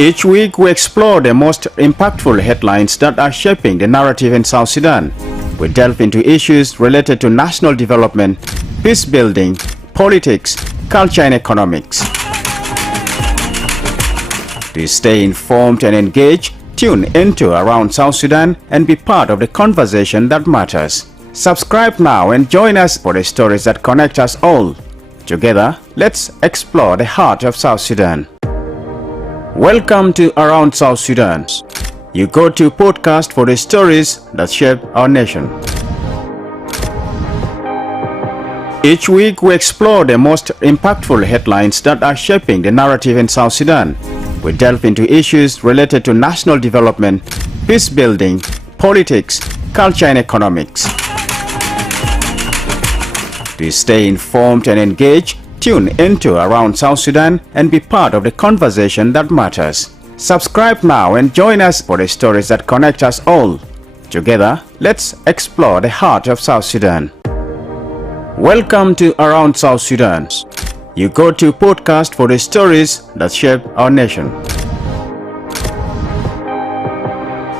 Each week we explore the most impactful headlines that are shaping the narrative in South Sudan. We delve into issues related to national development, peace building, politics, culture and economics. To stay informed and engaged, tune into Around South Sudan and be part of the conversation that matters. Subscribe now and join us for the stories that connect us all. Together, let's explore the heart of South Sudan. Welcome to Around South Sudan. You go to podcast for the stories that shape our nation. Each week we explore the most impactful headlines that are shaping the narrative in South Sudan. We delve into issues related to national development, peace building, politics, culture and economics. To stay informed and engaged, tune into Around South Sudan and be part of the conversation that matters. Subscribe now and join us for the stories that connect us all. Together, let's explore the heart of South Sudan. Welcome to Around South Sudan. You go to podcast for the stories that shape our nation.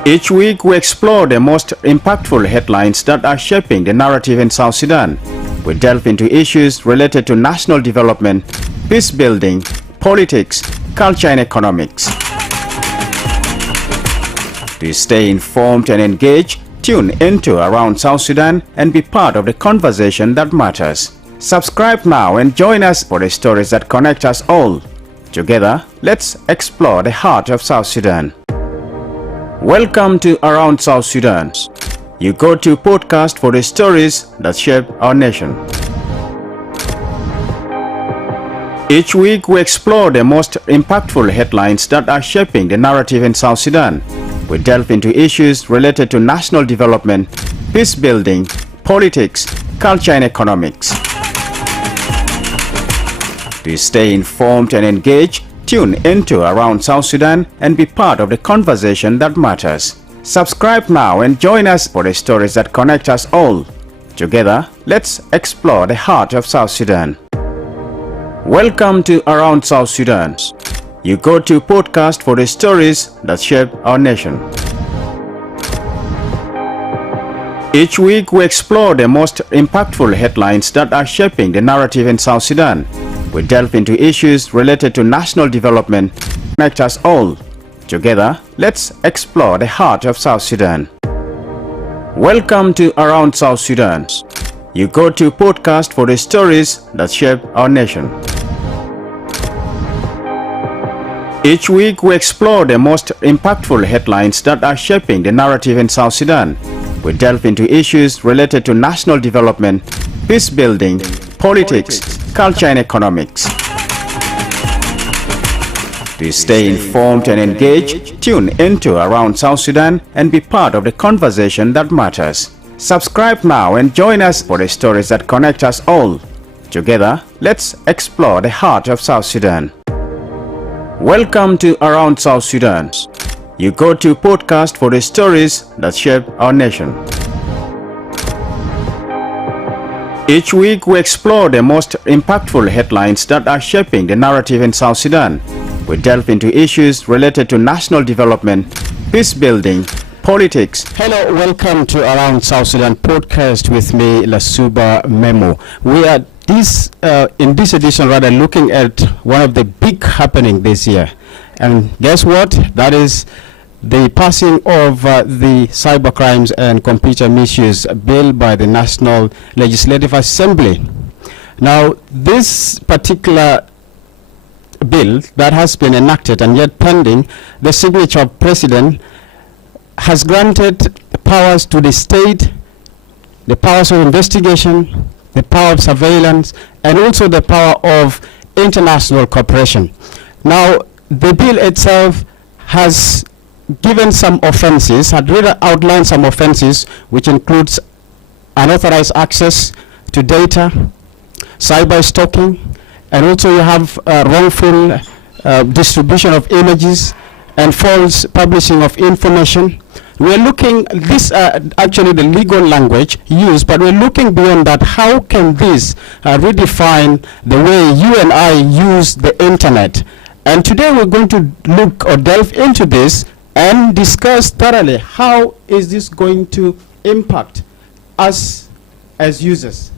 Each week we explore the most impactful headlines that are shaping the narrative in South Sudan. We delve into issues related to national development, peace building, politics, culture and economics. To stay informed and engaged, tune into Around South Sudan and be part of the conversation that matters. Subscribe now and join us for the stories that connect us all. Together, let's explore the heart of South Sudan. Welcome to Around South Sudan. You go to podcast for the stories that shape our nation. Each week we explore the most impactful headlines that are shaping the narrative in South Sudan. We delve into issues related to national development, peace building, politics, culture and economics. To stay informed and engaged, tune into Around South Sudan and be part of the conversation that matters. Subscribe now and join us for the stories that connect us all. Together, let's explore the heart of South Sudan. Welcome to Around South Sudan. You go to podcast for the stories that shape our nation. Each week we explore the most impactful headlines that are shaping the narrative in South Sudan. We delve into issues related to national development, connect us all. Together, let's explore the heart of South Sudan. Welcome to Around South Sudan. You go to podcast for the stories that shape our nation. Each week we explore the most impactful headlines that are shaping the narrative in South Sudan. We delve into issues related to national development, peace building, politics, culture and economics. To stay informed and engaged, tune into Around South Sudan and be part of the conversation that matters. Subscribe now and join us for the stories that connect us all. Together, let's explore the heart of South Sudan. Welcome to Around South Sudan. You go to podcast for the stories that shape our nation. Each week we explore the most impactful headlines that are shaping the narrative in South Sudan. We delve into issues related to national development, peace building, politics. Hello, welcome to Around South Sudan podcast with me, Lasuba Memo. We are in this edition looking at one of the big happening this year. And guess what? That is the passing of the Cybercrimes and Computer Misuse Bill by the National Legislative Assembly. Now, this particular bill that has been enacted and yet pending the signature of President has granted powers to the state, the powers of investigation, the power of surveillance, and also the power of international cooperation. Now, the bill itself has given some offenses, had really outlined some offenses, which includes unauthorized access to data, cyber stalking, and also you have wrongful distribution of images and false publishing of information. We're looking, this actually the legal language used, but we're looking beyond that. How can this redefine the way you and I use the internet And today we're going to look or delve into this and discuss thoroughly how is this going to impact us as users.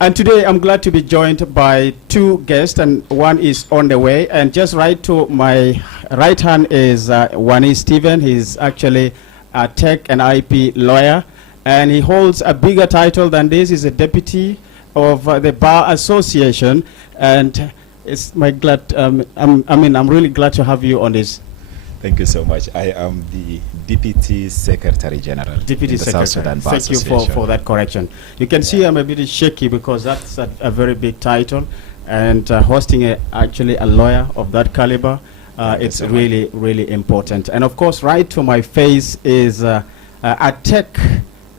And today I'm glad to be joined by two guests, and one is on the way. And just right to my right hand is Wani Stephen. He's actually a tech and IP lawyer, and he holds a bigger title than this. He's a deputy of the Bar Association, and it's my glad. I'm really glad to have you on this. Thank you so much. I am the Deputy Secretary General. Deputy in the South Secretary. Sudan Bar Thank you Association. for that correction. You can see I'm a bit shaky because that's a very big title, and hosting actually a lawyer of that caliber, it's so really, really important. And of course, right to my face is a tech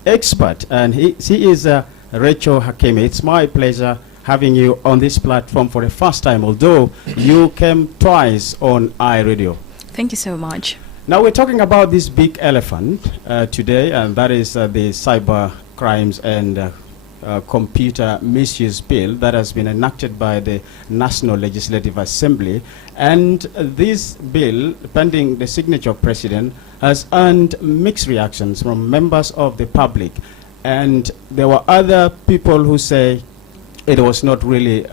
expert, and he is Rachel Hakimi. It's my pleasure having you on this platform for the first time, although you came twice on iRadio. Thank you so much. Now we're talking about this big elephant today, and that is the cyber crimes and computer misuse bill that has been enacted by the National Legislative Assembly. And this bill, pending the signature of President, has earned mixed reactions from members of the public. And there were other people who say it was not really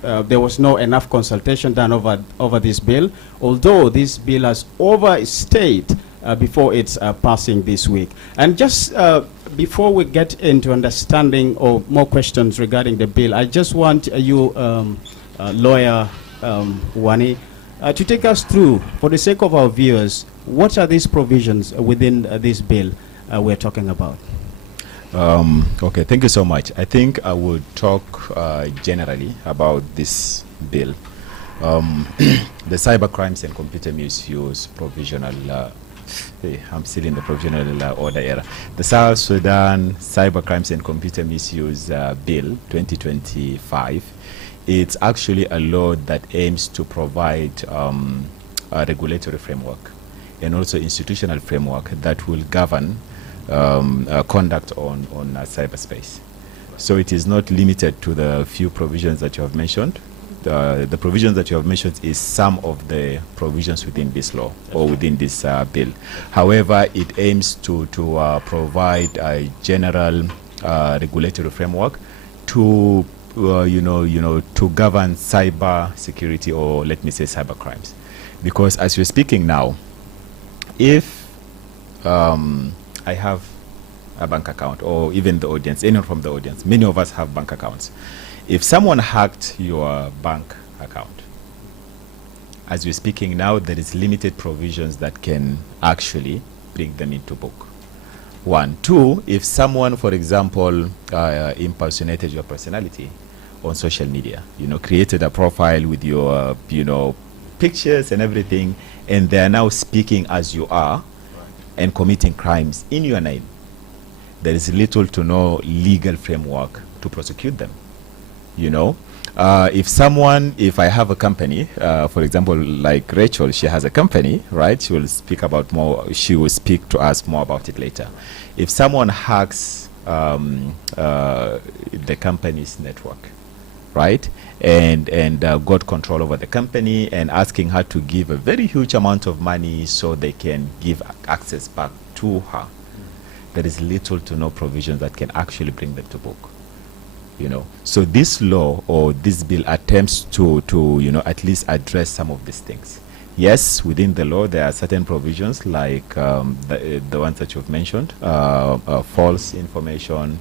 there was no enough consultation done over this bill, although this bill has overstayed before its passing this week. And just before we get into understanding or more questions regarding the bill, I just want you, lawyer Wani, to take us through, for the sake of our viewers, what are these provisions within this bill we're talking about? Okay, thank you so much. I think I would talk generally about this bill. The cyber crimes and computer misuse provisional, I'm still in the provisional order era. The South Sudan Cyber Crimes and Computer Misuse Bill 2025, it's actually a law that aims to provide a regulatory framework and also institutional framework that will govern conduct on cyberspace. So it is not limited to the few provisions that you have mentioned. The provisions that you have mentioned is some of the provisions within this law or within this bill. However, it aims to provide a general regulatory framework to to govern cyber security, or let me say cyber crimes. Because as you're speaking now, if I have a bank account, or even the audience, anyone from the audience, many of us have bank accounts. If someone hacked your bank account, as we're speaking now, there is limited provisions that can actually bring them into book. One. Two, if someone, for example, impersonated your personality on social media, created a profile with your, pictures and everything, and they're now speaking as you are, and committing crimes in your name, there is little to no legal framework to prosecute them. If I have a company, for example, like Rachel, she has a company, right? She will speak to us more about it later. If someone hacks the company's network, right, and got control over the company and asking her to give a very huge amount of money so they can give access back to her, there is little to no provision that can actually bring them to book. So this law or this bill attempts to at least address some of these things. Yes, within the law there are certain provisions like the ones that you've mentioned, false information,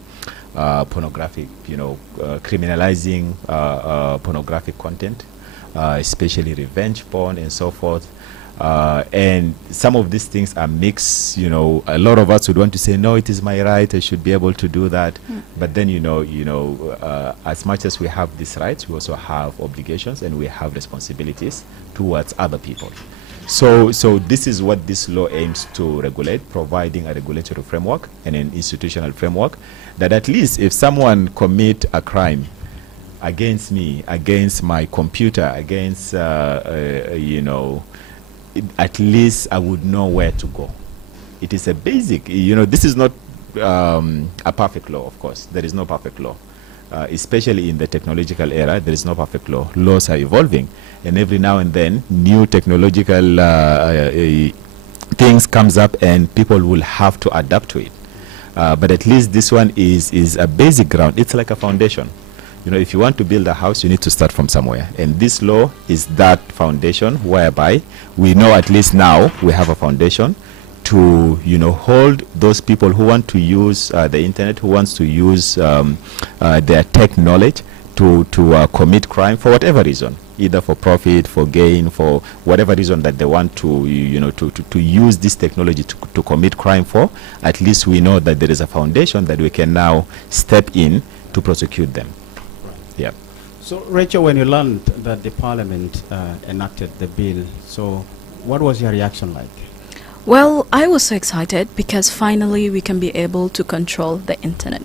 pornographic, criminalizing pornographic content, especially revenge porn and so forth. And some of these things are mixed. A lot of us would want to say, no, it is my right, I should be able to do that. But then, as much as we have these rights, we also have obligations and we have responsibilities towards other people. So this is what this law aims to regulate, providing a regulatory framework and an institutional framework that at least if someone commit a crime against me, against my computer, against, at least I would know where to go. It is a basic, this is not a perfect law, of course. There is no perfect law. especially in the technological era. There is no perfect law. Laws are evolving, and every now and then new technological things comes up, and people will have to adapt to it. But at least this one is a basic ground. It's like a foundation. You know, if you want to build a house, you need to start from somewhere. And this law is that foundation, whereby we know at least now we have a foundation to, you know, hold those people who want to use the internet, who wants to use their tech knowledge to commit crime for whatever reason, either for profit, for gain, for whatever reason that they want to, you know, to use this technology to commit crime for. At least we know that there is a foundation that we can now step in to prosecute them. Yeah. So, Rachel, when you learned that the parliament enacted the bill, so what was your reaction like? Well, I was so excited because finally we can be able to control the internet.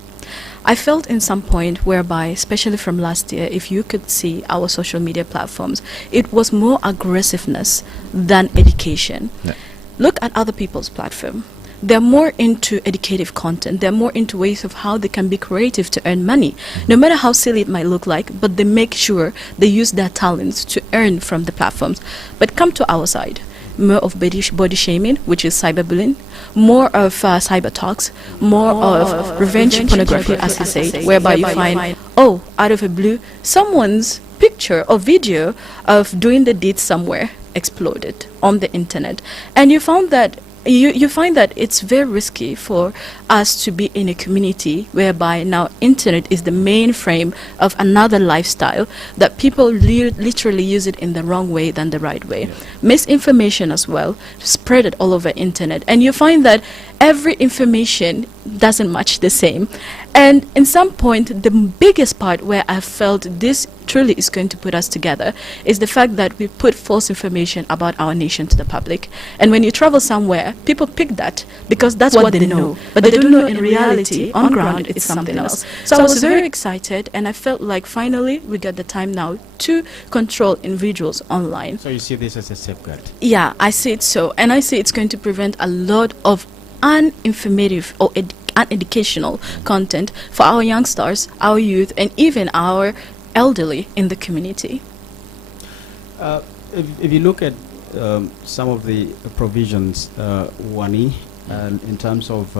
I felt in some point whereby, especially from last year, if you could see our social media platforms, it was more aggressiveness than education. Yeah. Look at other people's platform. They're more into educative content. They're more into ways of how they can be creative to earn money. No matter how silly it might look like, but they make sure they use their talents to earn from the platforms. But come to our side. More of body shaming, which is cyberbullying, more of cyber talks, more of revenge pornography, as you say, whereby you find, oh, out of a blue, someone's picture or video of doing the deed somewhere exploded on the internet. And you found that you find that it's very risky for us to be in a community whereby now internet is the mainframe of another lifestyle, that people literally use it in the wrong way than the right way. Yeah. Misinformation as well, spread it all over internet. And you find that every information doesn't match the same. And in some point, the biggest part where I felt this truly is going to put us together is the fact that we put false information about our nation to the public. And when you travel somewhere, people pick that because that's what they know. But they don't know in reality, on ground, it's something else. So I was very excited, and I felt like finally we got the time now to control individuals online. So you see this as a safeguard? Yeah, I see it so. And I see it's going to prevent a lot of uninformative or uneducational content for our youngsters, our youth, and even our elderly in the community. If you look at some of the provisions, Wani, in terms of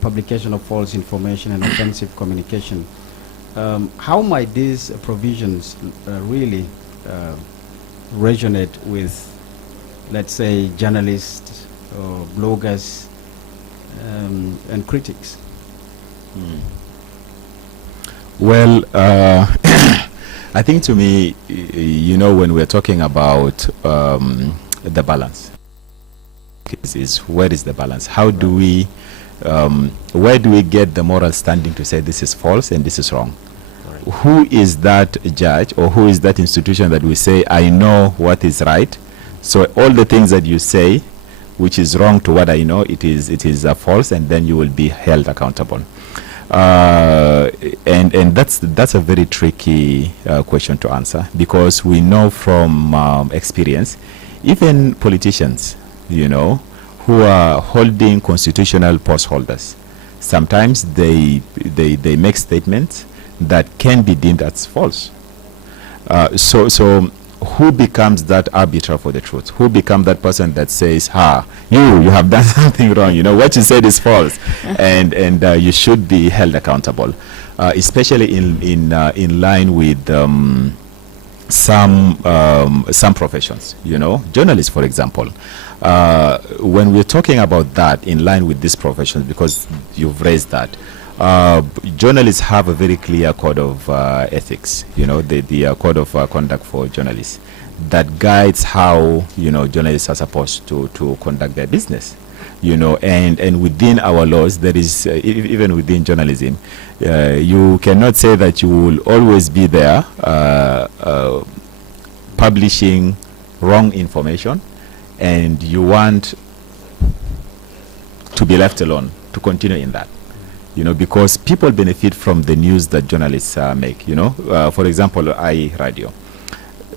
publication of false information and offensive communication, how might these provisions really resonate with, let's say, journalists or bloggers and critics? Well, I think to me, you know, when we're talking about the balance, is where is the balance? How do we, where do we get the moral standing to say this is false and this is wrong? Right. Who is that judge, or who is that institution that we say, I know what is right, so all the things that you say which is wrong to what I know, it is false, and then you will be held accountable. And that's a very tricky question to answer, because we know from experience, even politicians, you know, who are holding constitutional post holders, sometimes they make statements that can be deemed as false. So who becomes that arbiter for the truth? Who becomes that person that says, you have done something wrong, you know, what you said is false, and you should be held accountable, especially in line with some professions, you know, journalists, for example. When we're talking about that in line with these professions, because you've raised that, journalists have a very clear code of ethics, you know, the code of conduct for journalists that guides how, you know, journalists are supposed to conduct their business, you know, and within our laws, there is, even within journalism, you cannot say that you will always be there publishing wrong information, and you want to be left alone to continue in that. You know, because people benefit from the news that journalists make, you know. For example, iRadio.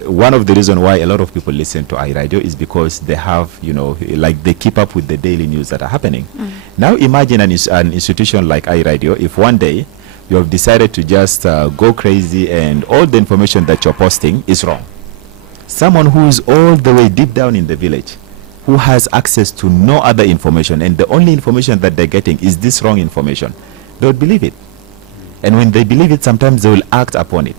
One of the reasons why a lot of people listen to iRadio is because they have, you know, like they keep up with the daily news that are happening. Now imagine an institution like iRadio, if one day You have decided to just go crazy, and all the information that you're posting is wrong. Someone who is all the way deep down in the village, who has access to no other information, and the only information that they're getting is this wrong information, they would believe it. And when they believe it, sometimes they will act upon it.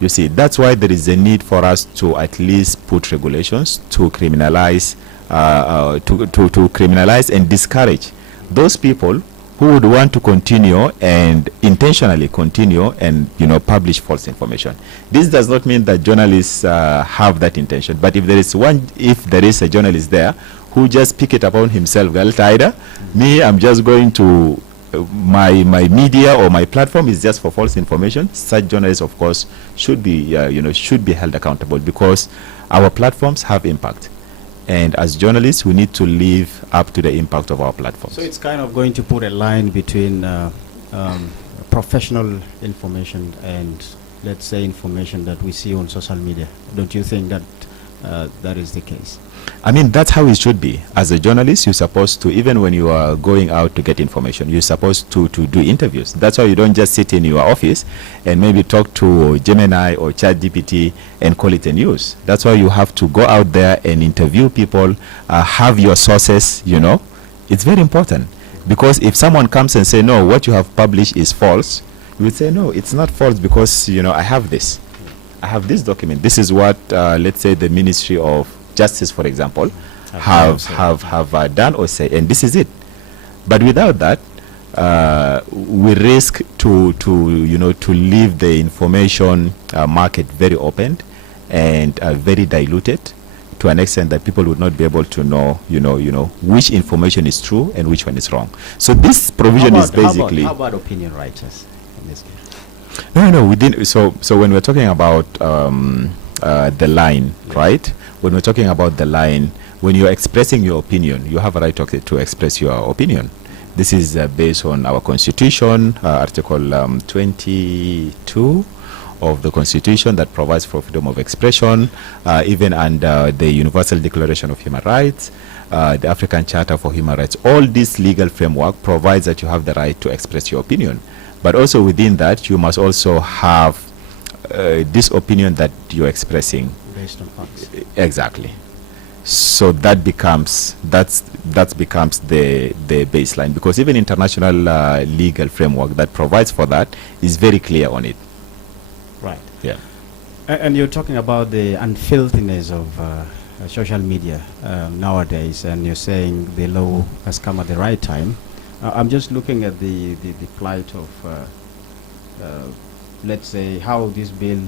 You see, that's why there is a need for us to at least put regulations to criminalize, to criminalize and discourage those people who would want to continue and intentionally continue and publish false information. This does not mean that journalists have that intention, but if there is a journalist there who just pick it upon himself, I'm just going to my media or my platform is just for false information. Such journalists, of course, should be held accountable, because our platforms have impact, and as journalists we need to live up to the impact of our platforms. So it's kind of going to put a line between professional information and, let's say, information that we see on social media. Don't you think that that is the case? I mean, that's how it should be. As a journalist, you're supposed to, even when you are going out to get information, you're supposed to do interviews. That's why you don't just sit in your office and maybe talk to Gemini or ChatGPT and call it a news. That's why you have to go out there and interview people, have your sources, It's very important, because if someone comes and say, no, what you have published is false, you would say, no, it's not false, because, I have this. I have this document. This is what, let's say, the Ministry of Justice, for example, have done or say, and this is it. But without that, we risk to leave the information market very open and very diluted, to an extent that people would not be able to know, which information is true and which one is wrong. So this provision is basically. How about opinion writers in this case? No, we didn't. So when we're talking about the line, right? When we're talking about the line, when you're expressing your opinion, you have a right to express your opinion. This is based on our Constitution, Article 22 of the Constitution, that provides for freedom of expression, even under the Universal Declaration of Human Rights, the African Charter for Human Rights. All this legal framework provides that you have the right to express your opinion. But also within that, you must also have this opinion that you're expressing. Based on facts. Exactly. So that becomes the baseline, because even international legal framework that provides for that is very clear on it. Right. Yeah. And you're talking about the unfilthiness of social media nowadays, and you're saying the law has come at the right time. I'm just looking at the plight of, let's say, how this bill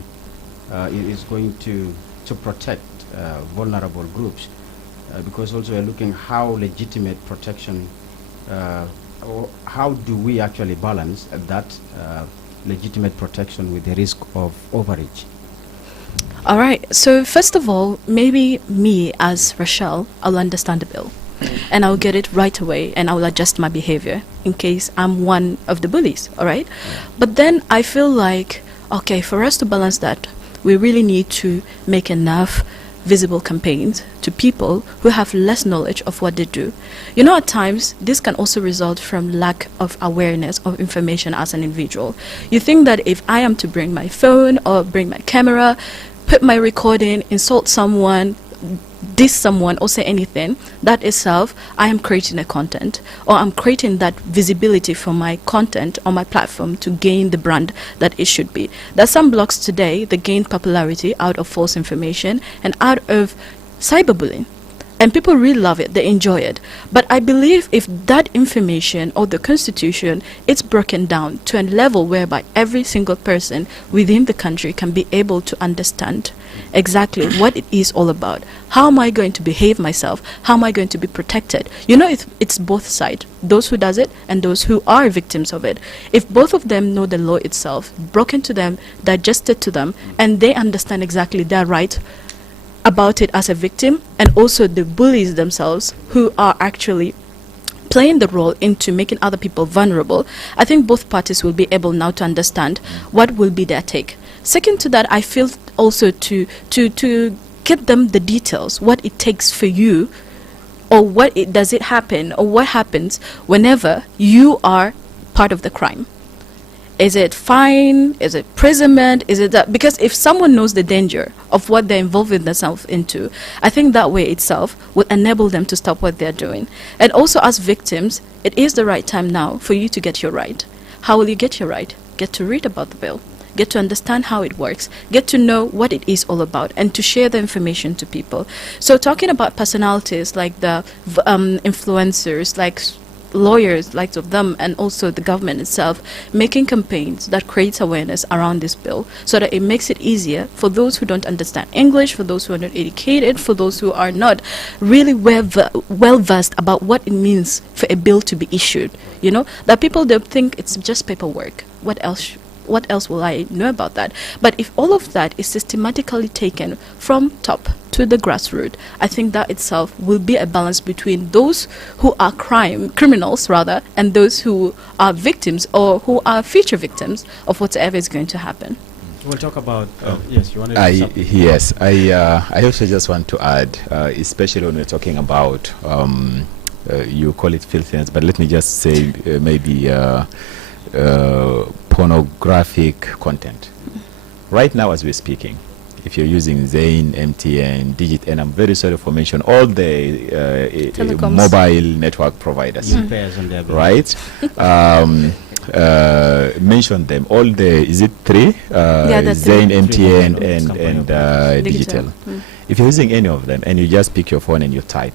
is going to protect vulnerable groups, because also we're looking how legitimate protection, or how do we actually balance that legitimate protection with the risk of overreach? All right. So first of all, maybe me as Rochelle, I'll understand the bill, and I'll get it right away, and I'll adjust my behavior in case I'm one of the bullies. All right. But then I feel like, okay, for us to balance that, we really need to make enough visible campaigns to people who have less knowledge of what they do. At times, this can also result from lack of awareness of information as an individual. You think that if I am to bring my phone or bring my camera, put my recording, insult someone, diss someone, or say anything, that itself, I am creating a content, or I'm creating that visibility for my content on my platform to gain the brand that it should be. There's some blogs today that gain popularity out of false information and out of cyberbullying, and people really love it, they enjoy it. But I believe if that information or the constitution, it's broken down to a level whereby every single person within the country can be able to understand exactly what it is all about. How am I going to behave myself? How am I going to be protected? It's both sides, those who does it and those who are victims of it. If both of them know the law itself, broken to them, digested to them, and they understand exactly their right about it as a victim, and also the bullies themselves who are actually playing the role into making other people vulnerable, I think both parties will be able now to understand what will be their take. Second to that, I feel also to get them the details, what it takes for you, or does it happen, or what happens whenever you are part of the crime. Is it fine? Is it imprisonment? Is it that? Because if someone knows the danger of what they're involving themselves into, I think that way itself will enable them to stop what they're doing. And also as victims, it is the right time now for you to get your right. How will you get your right? Get to read about the bill. Get to understand how it works, get to know what it is all about, and to share the information to people. So talking about personalities like the influencers, like lawyers, like of them, and also the government itself, making campaigns that creates awareness around this bill so that it makes it easier for those who don't understand English, for those who are not educated, for those who are not really well versed about what it means for a bill to be issued. You know, that people don't think it's just paperwork. What else will I know about that? But if all of that is systematically taken from top to the grassroots, I think that itself will be a balance between those who are criminals rather, and those who are victims or who are future victims of whatever is going to happen. We'll talk about yes. You wanted to say something? Yes, I also just want to add, especially when we're talking about you call it filthiness, but let me just say maybe. Pornographic content. Right now, as we're speaking, if you're using Zain, MTN, Digit, and I'm very sorry for mentioning all the mobile network providers, right? Mention them. All the, is it three? Zain, MTN, and Digital. If you're using any of them and you just pick your phone and you type,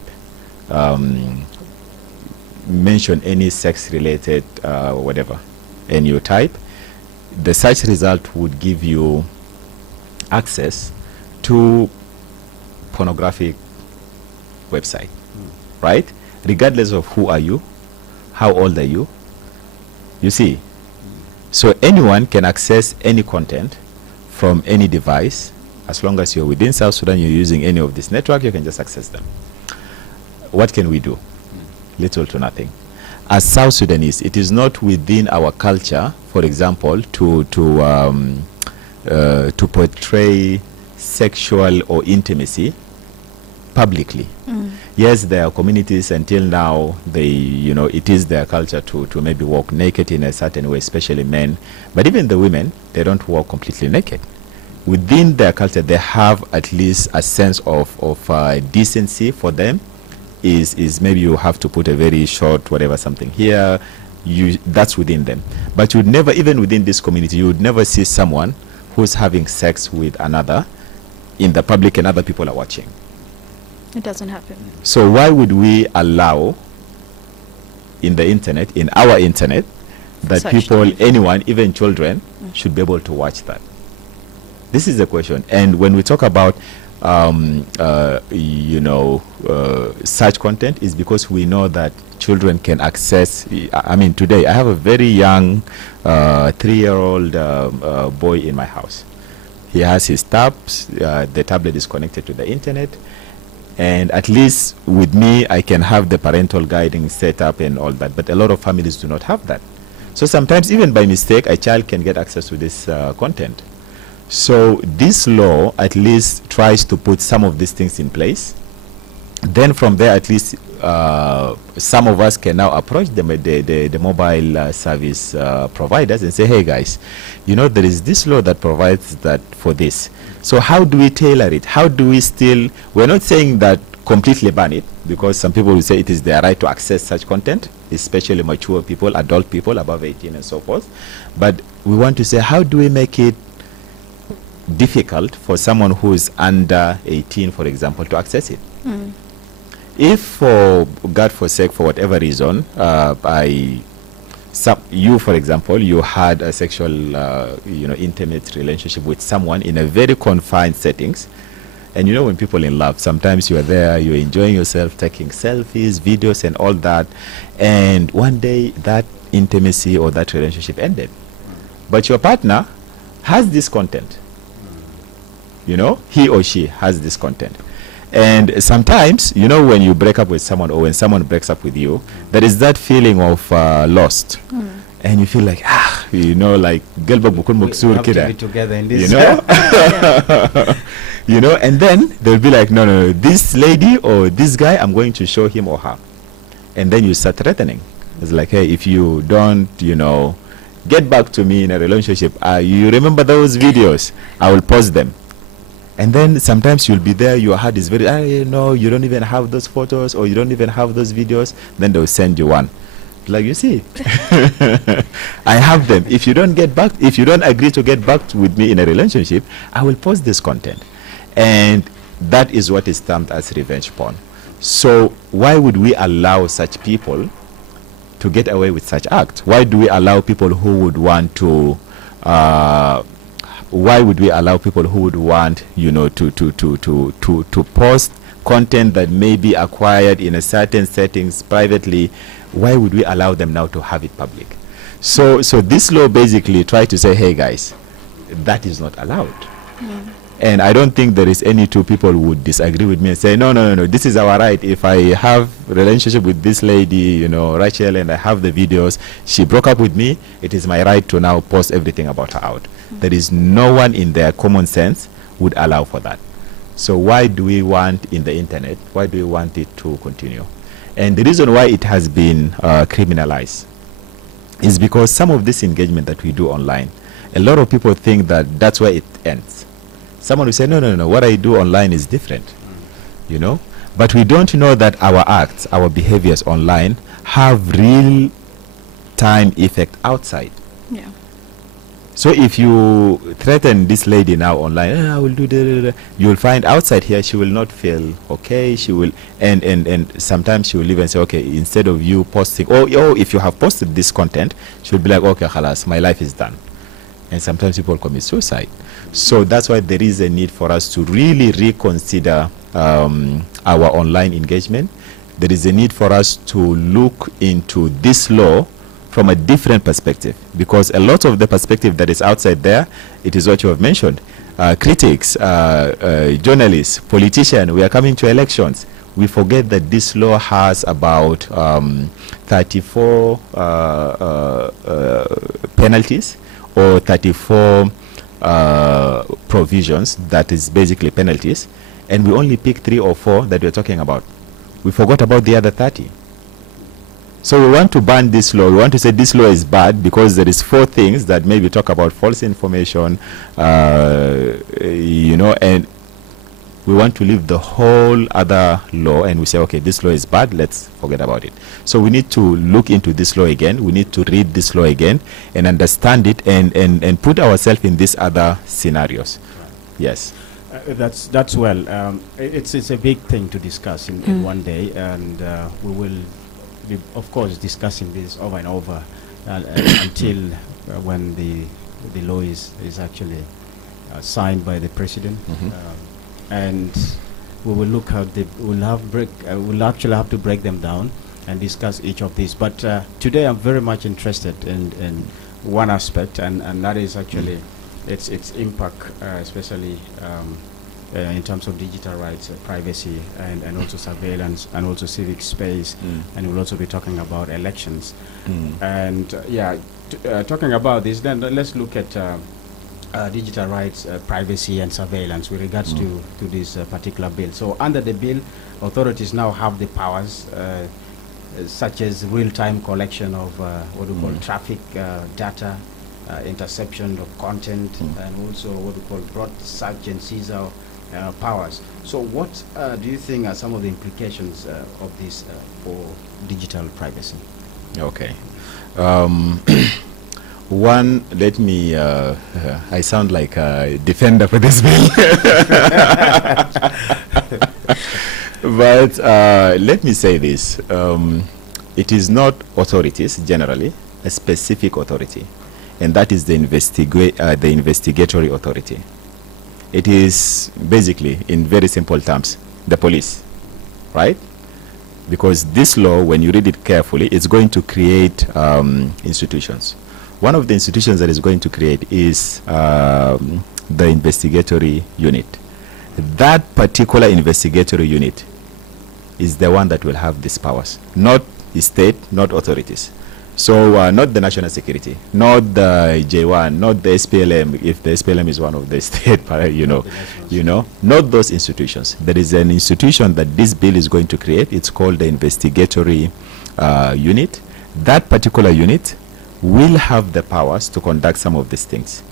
mention any sex-related whatever, and you type, the search result would give you access to pornographic website, right? Regardless of who are you, how old are you, you see. So anyone can access any content from any device. As long as you're within South Sudan, you're using any of this network, you can just access them. What can we do? Little to nothing. As South Sudanese, it is not within our culture, for example, to portray sexual or intimacy publicly. Yes, there are communities until now, it is their culture to maybe walk naked in a certain way, especially men. But even the women, they don't walk completely naked. Within their culture, they have at least a sense of decency for them. Is maybe you have to put a very short whatever something here, that's within them. But you'd never, even within this community, you would never see someone who's having sex with another in the public and other people are watching. It doesn't happen. So why would we allow in the internet, in our internet, that people, anyone, even children, should be able to watch that? This is the question. And when we talk about such content, is because we know that children can access. I mean, today I have a very young 3-year-old boy in my house. He has his tabs. The tablet is connected to the internet, and at least with me, I can have the parental guiding set up and all that. But a lot of families do not have that. So sometimes, even by mistake, a child can get access to this content. So this law at least tries to put some of these things in place. Then from there, at least some of us can now approach the mobile service providers and say, hey guys, there is this law that provides that for this. So how do we tailor it? How do we still, we're not saying that completely ban it, because some people will say it is their right to access such content, especially mature people, adult people above 18 and so forth. But we want to say, how do we make it difficult for someone who is under 18, for example, to access it? If, for God forsake, for whatever reason, you, for example, you had a sexual, intimate relationship with someone in a very confined settings, and when people in love, sometimes you are there, you're enjoying yourself, taking selfies, videos, and all that, and one day that intimacy or that relationship ended. But your partner has this content. He or she has this content. And sometimes, when you break up with someone, or when someone breaks up with you, there is that feeling of lost. And you feel like, like, we have to be together in this. And then they'll be like, no, this lady or this guy, I'm going to show him or her. And then you start threatening. It's like, hey, if you don't, get back to me in a relationship. You remember those videos? I will post them. And then sometimes you'll be there, your heart is very, no, you don't even have those photos, or you don't even have those videos. Then they'll send you one. Like, you see, I have them. If you don't agree to get back with me in a relationship, I will post this content. And that is what is termed as revenge porn. So why would we allow such people to get away with such act? Why do we allow people who would want to to post content that may be acquired in a certain settings privately? Why would we allow them now to have it public? So this law basically try to say, hey guys, that is not allowed. And I don't think there is any two people who would disagree with me and say, no, this is our right. If I have a relationship with this lady, Rachel, and I have the videos, she broke up with me, it is my right to now post everything about her out. There is no one in their common sense would allow for that. So why do we want in the internet, why do we want it to continue? And the reason why it has been criminalized is because some of this engagement that we do online, a lot of people think that that's where it ends. Someone will say, no, what I do online is different, But we don't know that our acts, our behaviors online have real time effect outside. Yeah. So if you threaten this lady now online, I will do you will find outside here she will not feel okay. She will, and sometimes she will even say, okay, instead of you posting, or if you have posted this content, she will be like, okay, khalas, my life is done. And sometimes people commit suicide. So that's why there is a need for us to really reconsider our online engagement. There is a need for us to look into this law from a different perspective, because a lot of the perspective that is outside there, it is what you have mentioned. Critics, journalists, politicians, we are coming to elections. We forget that this law has about 34 penalties, or 34 provisions, that is basically penalties, and we only pick 3 or 4 that we're talking about. We forgot about the other 30. So we want to ban this law. We want to say this law is bad because there is 4 things that maybe talk about false information, and we want to leave the whole other law, and we say, okay, this law is bad, let's forget about it. So we need to look into this law again. We need to read this law again and understand it, and put ourselves in these other scenarios. Yes. That's well. It's a big thing to discuss in one day, and we will be, of course, discussing this over and over until when the law is actually signed by the president. And we will look at we'll actually have to break them down and discuss each of these. But today I'm very much interested in one aspect, and that is actually its impact, especially in terms of digital rights, privacy, and also surveillance, and also civic space. And we'll also be talking about elections. And talking about this, then let's look at digital rights, privacy, and surveillance with regards to this particular bill. So under the bill, authorities now have the powers such as real-time collection of what we call traffic data, interception of content, and also what we call broad search and seizure powers. So what do you think are some of the implications of this for digital privacy? Okay. One, let me, I sound like a defender for this bill. But let me say this. It is not authorities, generally, a specific authority. And that is the investigatory authority. It is basically, in very simple terms, the police, right? Because this law, when you read it carefully, it's going to create institutions. One of the institutions that is going to create is the investigatory unit. That particular investigatory unit is the one that will have these powers, not the state, not authorities. So not the national security, not the J1, not the SPLM, if the SPLM is one of the state, not those institutions. There is an institution that this bill is going to create. It's called the investigatory unit. That particular unit will have the powers to conduct some of these things.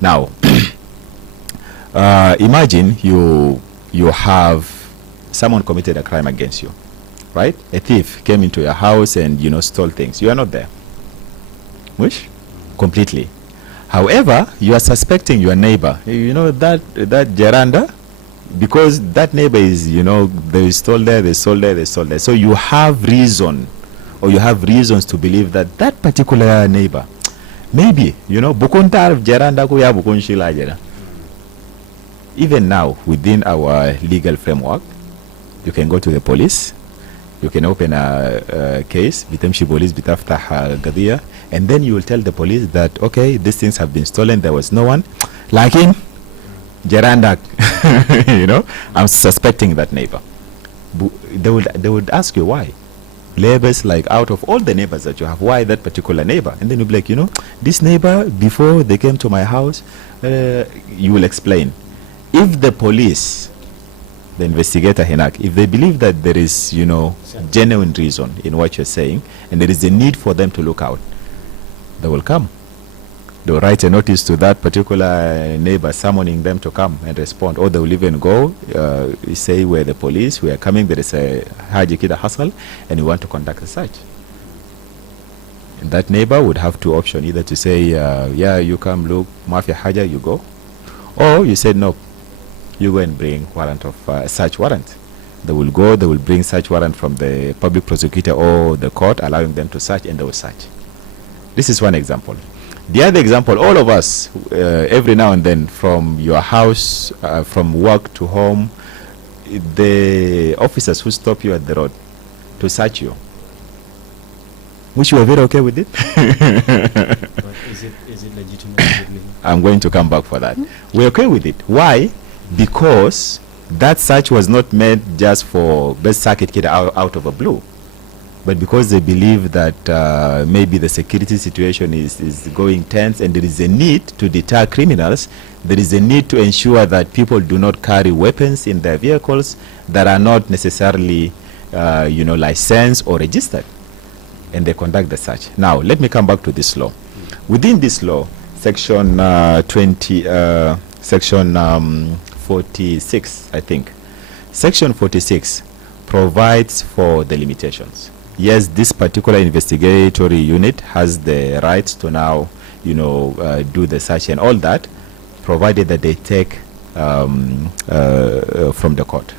Now, imagine you have someone committed a crime against you, right? A thief came into your house and, stole things. You are not there. Wish? Completely. However, you are suspecting your neighbor. That Geranda, because that neighbor is, they stole there, they stole there, they stole there. So you have reason, or you have reasons to believe that that particular neighbor, maybe, bukuntar Geranda kuya bukunshila jera. Even now, within our legal framework, you can go to the police, you can open a case, bitamshi police bitaftah gadia, and then you will tell the police that, okay, these things have been stolen, there was no one. Like him, Geranda, I'm suspecting that neighbor. They would ask you why. Neighbors, like out of all the neighbors that you have, why that particular neighbor? And then you'll be like, this neighbor, before they came to my house, you will explain. If the police, the investigator Hinak, if they believe that there is, genuine reason in what you're saying, and there is a need for them to look out, they will come. They will write a notice to that particular neighbor summoning them to come and respond. Or they will even go, say, we're the police, we are coming, there is a Haji Kida Hassel, and we want to conduct a search. And that neighbor would have two options, either to say, yeah, you come, look, Mafia Haja, you go. Or you said, no, you go and bring warrant of search warrant. They will go, they will bring search warrant from the public prosecutor or the court, allowing them to search, and they will search. This is one example. The other example, all of us, every now and then, from your house, from work to home, the officers who stop you at the road to search you, which you are very okay with it. But is it legitimate? I'm going to come back for that. We're okay with it. Why? Because that search was not made just for best circuit kid out of a blue, but because they believe that maybe the security situation is going tense and there is a need to deter criminals. There is a need to ensure that people do not carry weapons in their vehicles that are not necessarily licensed or registered, and they conduct the search. Now let me come back to this law. Within this law, section 46, I think. Section 46 provides for the limitations. Yes, this particular investigatory unit has the rights to now, do the search and all that, provided that they take from the court.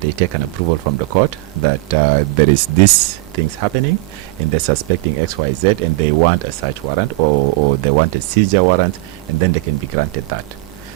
They take an approval from the court that there is this things happening and they're suspecting XYZ and they want a search warrant or they want a seizure warrant, and then they can be granted that.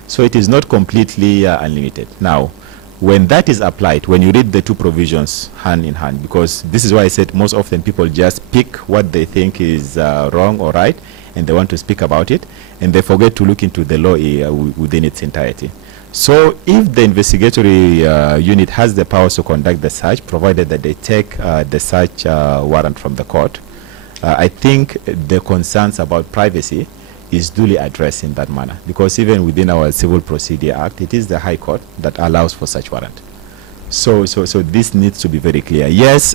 So it is not completely unlimited. Now, when that is applied, when you read the two provisions hand in hand, because this is why I said most often people just pick what they think is wrong or right, and they want to speak about it, and they forget to look into the law within its entirety. So if the investigatory unit has the powers to conduct the search, provided that they take the search warrant from the court, I think the concerns about privacy is duly addressed in that manner, because even within our Civil Procedure Act, it is the High Court that allows for such warrant. So this needs to be very clear. Yes,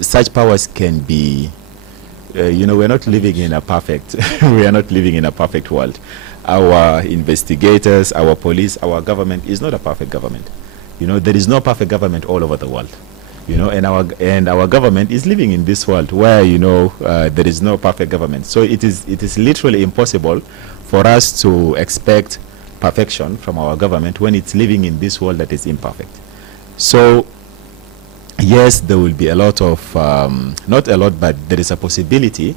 such powers can be, we're not living in a perfect, we are not living in a perfect world. Our investigators, our police, our government is not a perfect government. There is no perfect government all over the world. And our government is living in this world where there is no perfect government. So it is literally impossible for us to expect perfection from our government when it's living in this world that is imperfect. So yes, there will be a lot of not a lot, but there is a possibility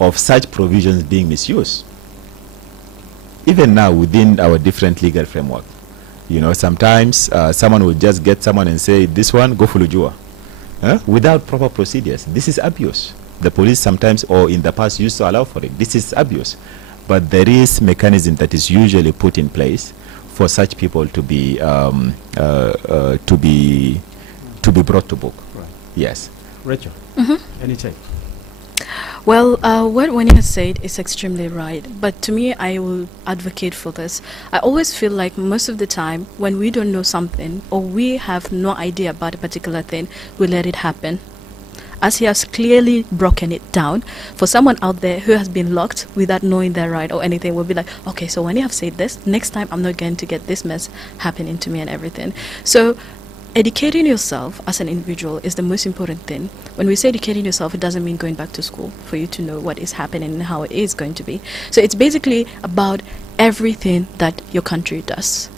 of such provisions being misused. Even now within our different legal framework, sometimes someone will just get someone and say, this one, go fulujua, without proper procedures. This is abuse. The police sometimes, or in the past, used to allow for it. This is abuse. But there is mechanism that is usually put in place for such people to be brought to book. Right. Yes. Rachel, any take? Well, what Winnie has said is extremely right, but to me, I will advocate for this. I always feel like most of the time, when we don't know something or we have no idea about a particular thing, we let it happen. as he has clearly broken it down. For someone out there who has been locked without knowing their right or anything, will be like, okay, so when you have said this, next time I'm not going to get this mess happening to me and everything. So educating yourself as an individual is the most important thing. When we say educating yourself, it doesn't mean going back to school for you to know what is happening and how it is going to be. So it's basically about everything that your country does.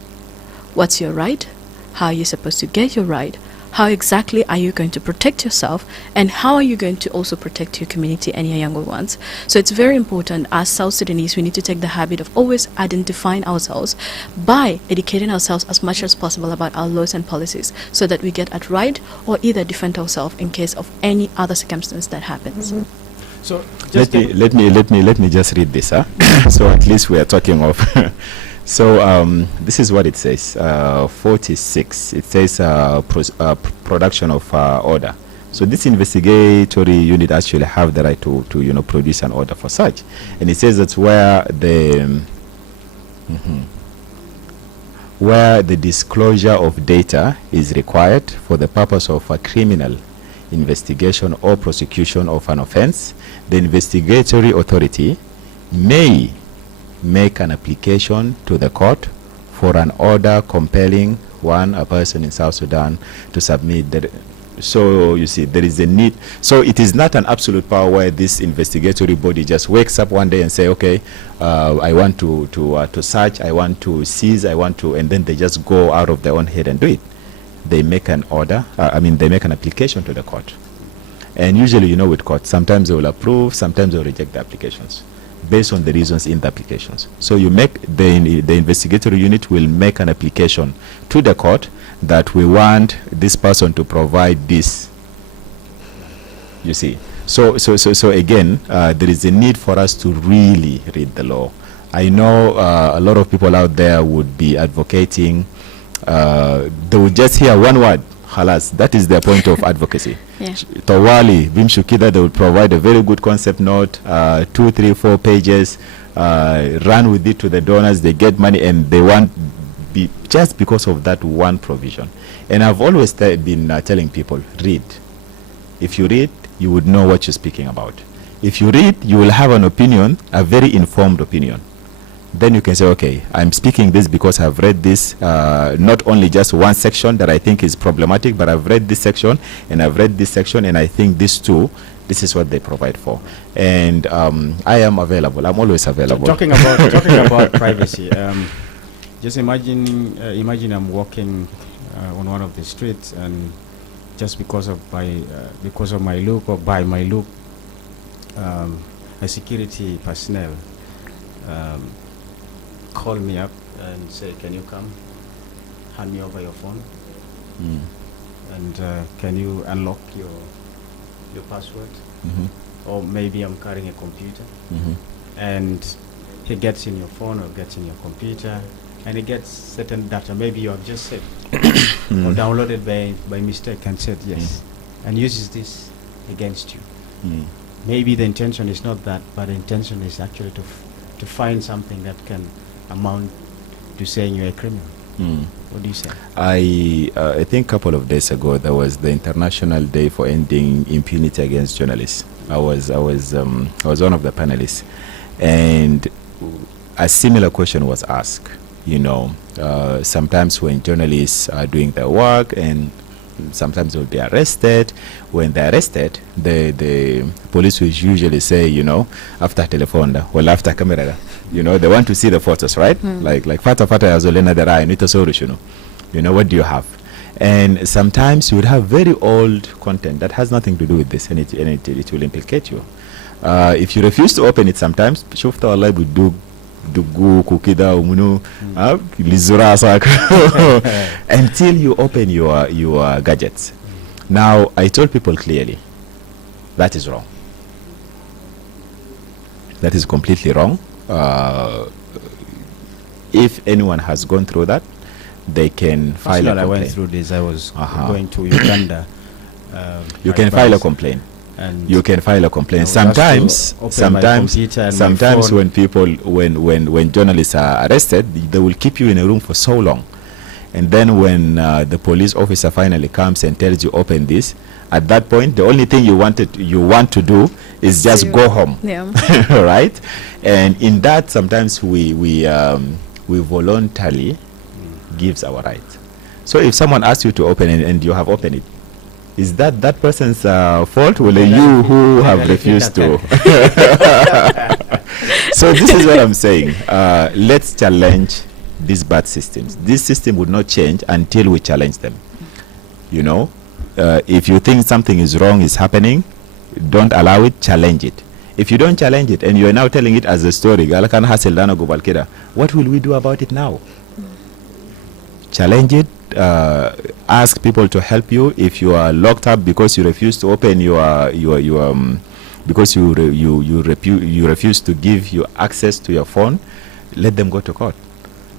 What's your right? How are you supposed to get your right? How exactly are you going to protect yourself? And how are you going to also protect your community and your younger ones? So it's very important, as South Sudanese, we need to take the habit of always identifying ourselves by educating ourselves as much as possible about our laws and policies, so that we get it right or either defend ourselves in case of any other circumstance that happens. So Let me just read this, huh? So at least we are talking of. So this is what it says. 46. It says production of order. So this investigatory unit actually have the right to produce an order for such, and it says that's where the disclosure of data is required for the purpose of a criminal investigation or prosecution of an offense, the investigatory authority may make an application to the court for an order compelling a person in South Sudan to submit the. So you see, there is a need. So it is not an absolute power where this investigatory body just wakes up one day and say, okay, I want to search, I want to seize, and then they just go out of their own head and do it. They make an order. They make an application to the court, and usually, with courts, sometimes they will approve, sometimes they will reject the applications based on the reasons in the applications. So you make the investigatory unit will make an application to the court that we want this person to provide this. You see, so again, there is a need for us to really read the law. I know a lot of people out there would be advocating. They would just hear one word, halas. That is their point of advocacy. Yeah. Tawali, Bimshukida, they would provide a very good concept note, 2, 3, 4 pages, run with it to the donors, they get money, and they want just because of that one provision. And I've always been telling people, read. If you read, you would know what you're speaking about. If you read, you will have an opinion, a very informed opinion. Then you can say, okay, I'm speaking this because I've read this, not only just one section that I think is problematic, but I've read this section, and I've read this section, and I think this too, this is what they provide for. And I am available. I'm always available. Talking about privacy, just imagine I'm walking on one of the streets, and just because of my look or by my look, a security personnel call me up and say, can you come, hand me over your phone, and can you unlock your password, or maybe I'm carrying a computer, and he gets in your phone or gets in your computer, and he gets certain data, maybe you have just said or downloaded by mistake and said yes, and uses this against you. Maybe the intention is not that, but the intention is actually to find something that can amount to saying you're a criminal. What do you say? I think a couple of days ago there was the International Day for Ending Impunity Against Journalists. I was one of the panelists, and a similar question was asked. Sometimes when journalists are doing their work, and sometimes they'll be arrested. When they're arrested, the police will usually say, after telephone, well, after camera, they want to see the photos, right? Like fata yazolena dera inita sorushunu. What do you have? And sometimes you would have very old content that has nothing to do with this, and it will implicate you. If you refuse to open it, sometimes shufta Allah would do dugu kukida umunu lizura until you open your gadgets. Now I told people clearly that is wrong. That is completely wrong. If anyone has gone through that, they can file a complaint. I went through this. I was going to Uganda. You can file a complaint. And you can file a complaint. Sometimes when journalists are arrested, they will keep you in a room for so long, And then when the police officer finally comes and tells you open this, at that point the only thing you want to do is just go home. Yeah. Right? And in that, sometimes we voluntarily gives our right. So if someone asks you to open it and you have opened it, is that person's fault, or you who have refused to? So this is what I'm saying. Let's challenge these bad systems. This system would not change until we challenge them. You know, if you think something is wrong, is happening, don't allow it, challenge it. If you don't challenge it and you are now telling it as a story, what will we do about it now? Challenge it. Ask people to help you. If you are locked up because you refuse to open because you refuse to give you access to your phone, let them go to court.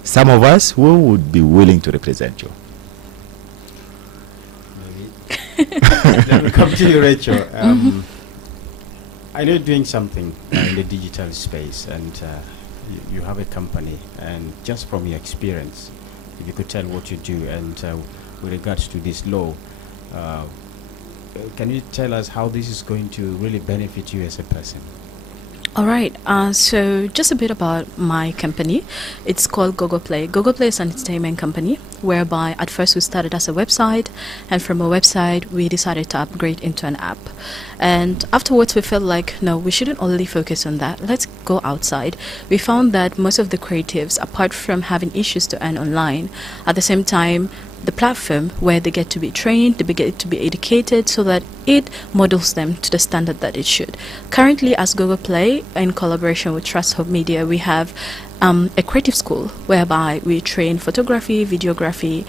Some of us who would be willing to represent you. Let me come to you, Rachel. I know you're doing something in the digital space, and you have a company, and just from your experience, if you could tell what you do, and with regards to this law, can you tell us how this is going to really benefit you as a person? All right. So just a bit about my company. It's called Gogo Play. Gogo Play is an entertainment company whereby at first we started as a website, and from a website we decided to upgrade into an app. And afterwards we felt like, no, we shouldn't only focus on that. Let's go outside. We found that most of the creatives, apart from having issues to earn online, at the same time, the platform where they get to be trained, they get to be educated, so that it models them to the standard that it should. Currently, as Google Play, in collaboration with Trust Hub Media, we have a creative school whereby we train photography, videography,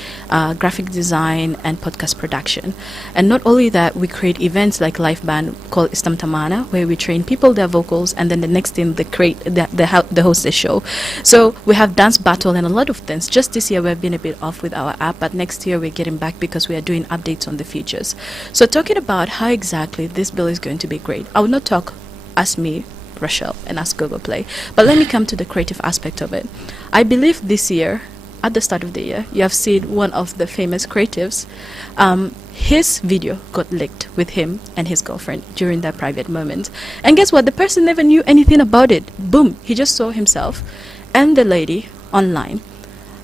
graphic design, and podcast production. And not only that, we create events like live band called Istam Tamana, where we train people their vocals, and then the next thing they host a show. So we have dance battle and a lot of things. Just this year we've been a bit off with our app, but next year we're getting back because we are doing updates on the features. So talking about how exactly this bill is going to be great, I will not talk as me, Rochelle, and as Google Play. But let me come to the creative aspect of it. I believe this year, at the start of the year, you have seen one of the famous creatives. His video got leaked with him and his girlfriend during their private moments. And guess what? The person never knew anything about it. Boom. He just saw himself and the lady online.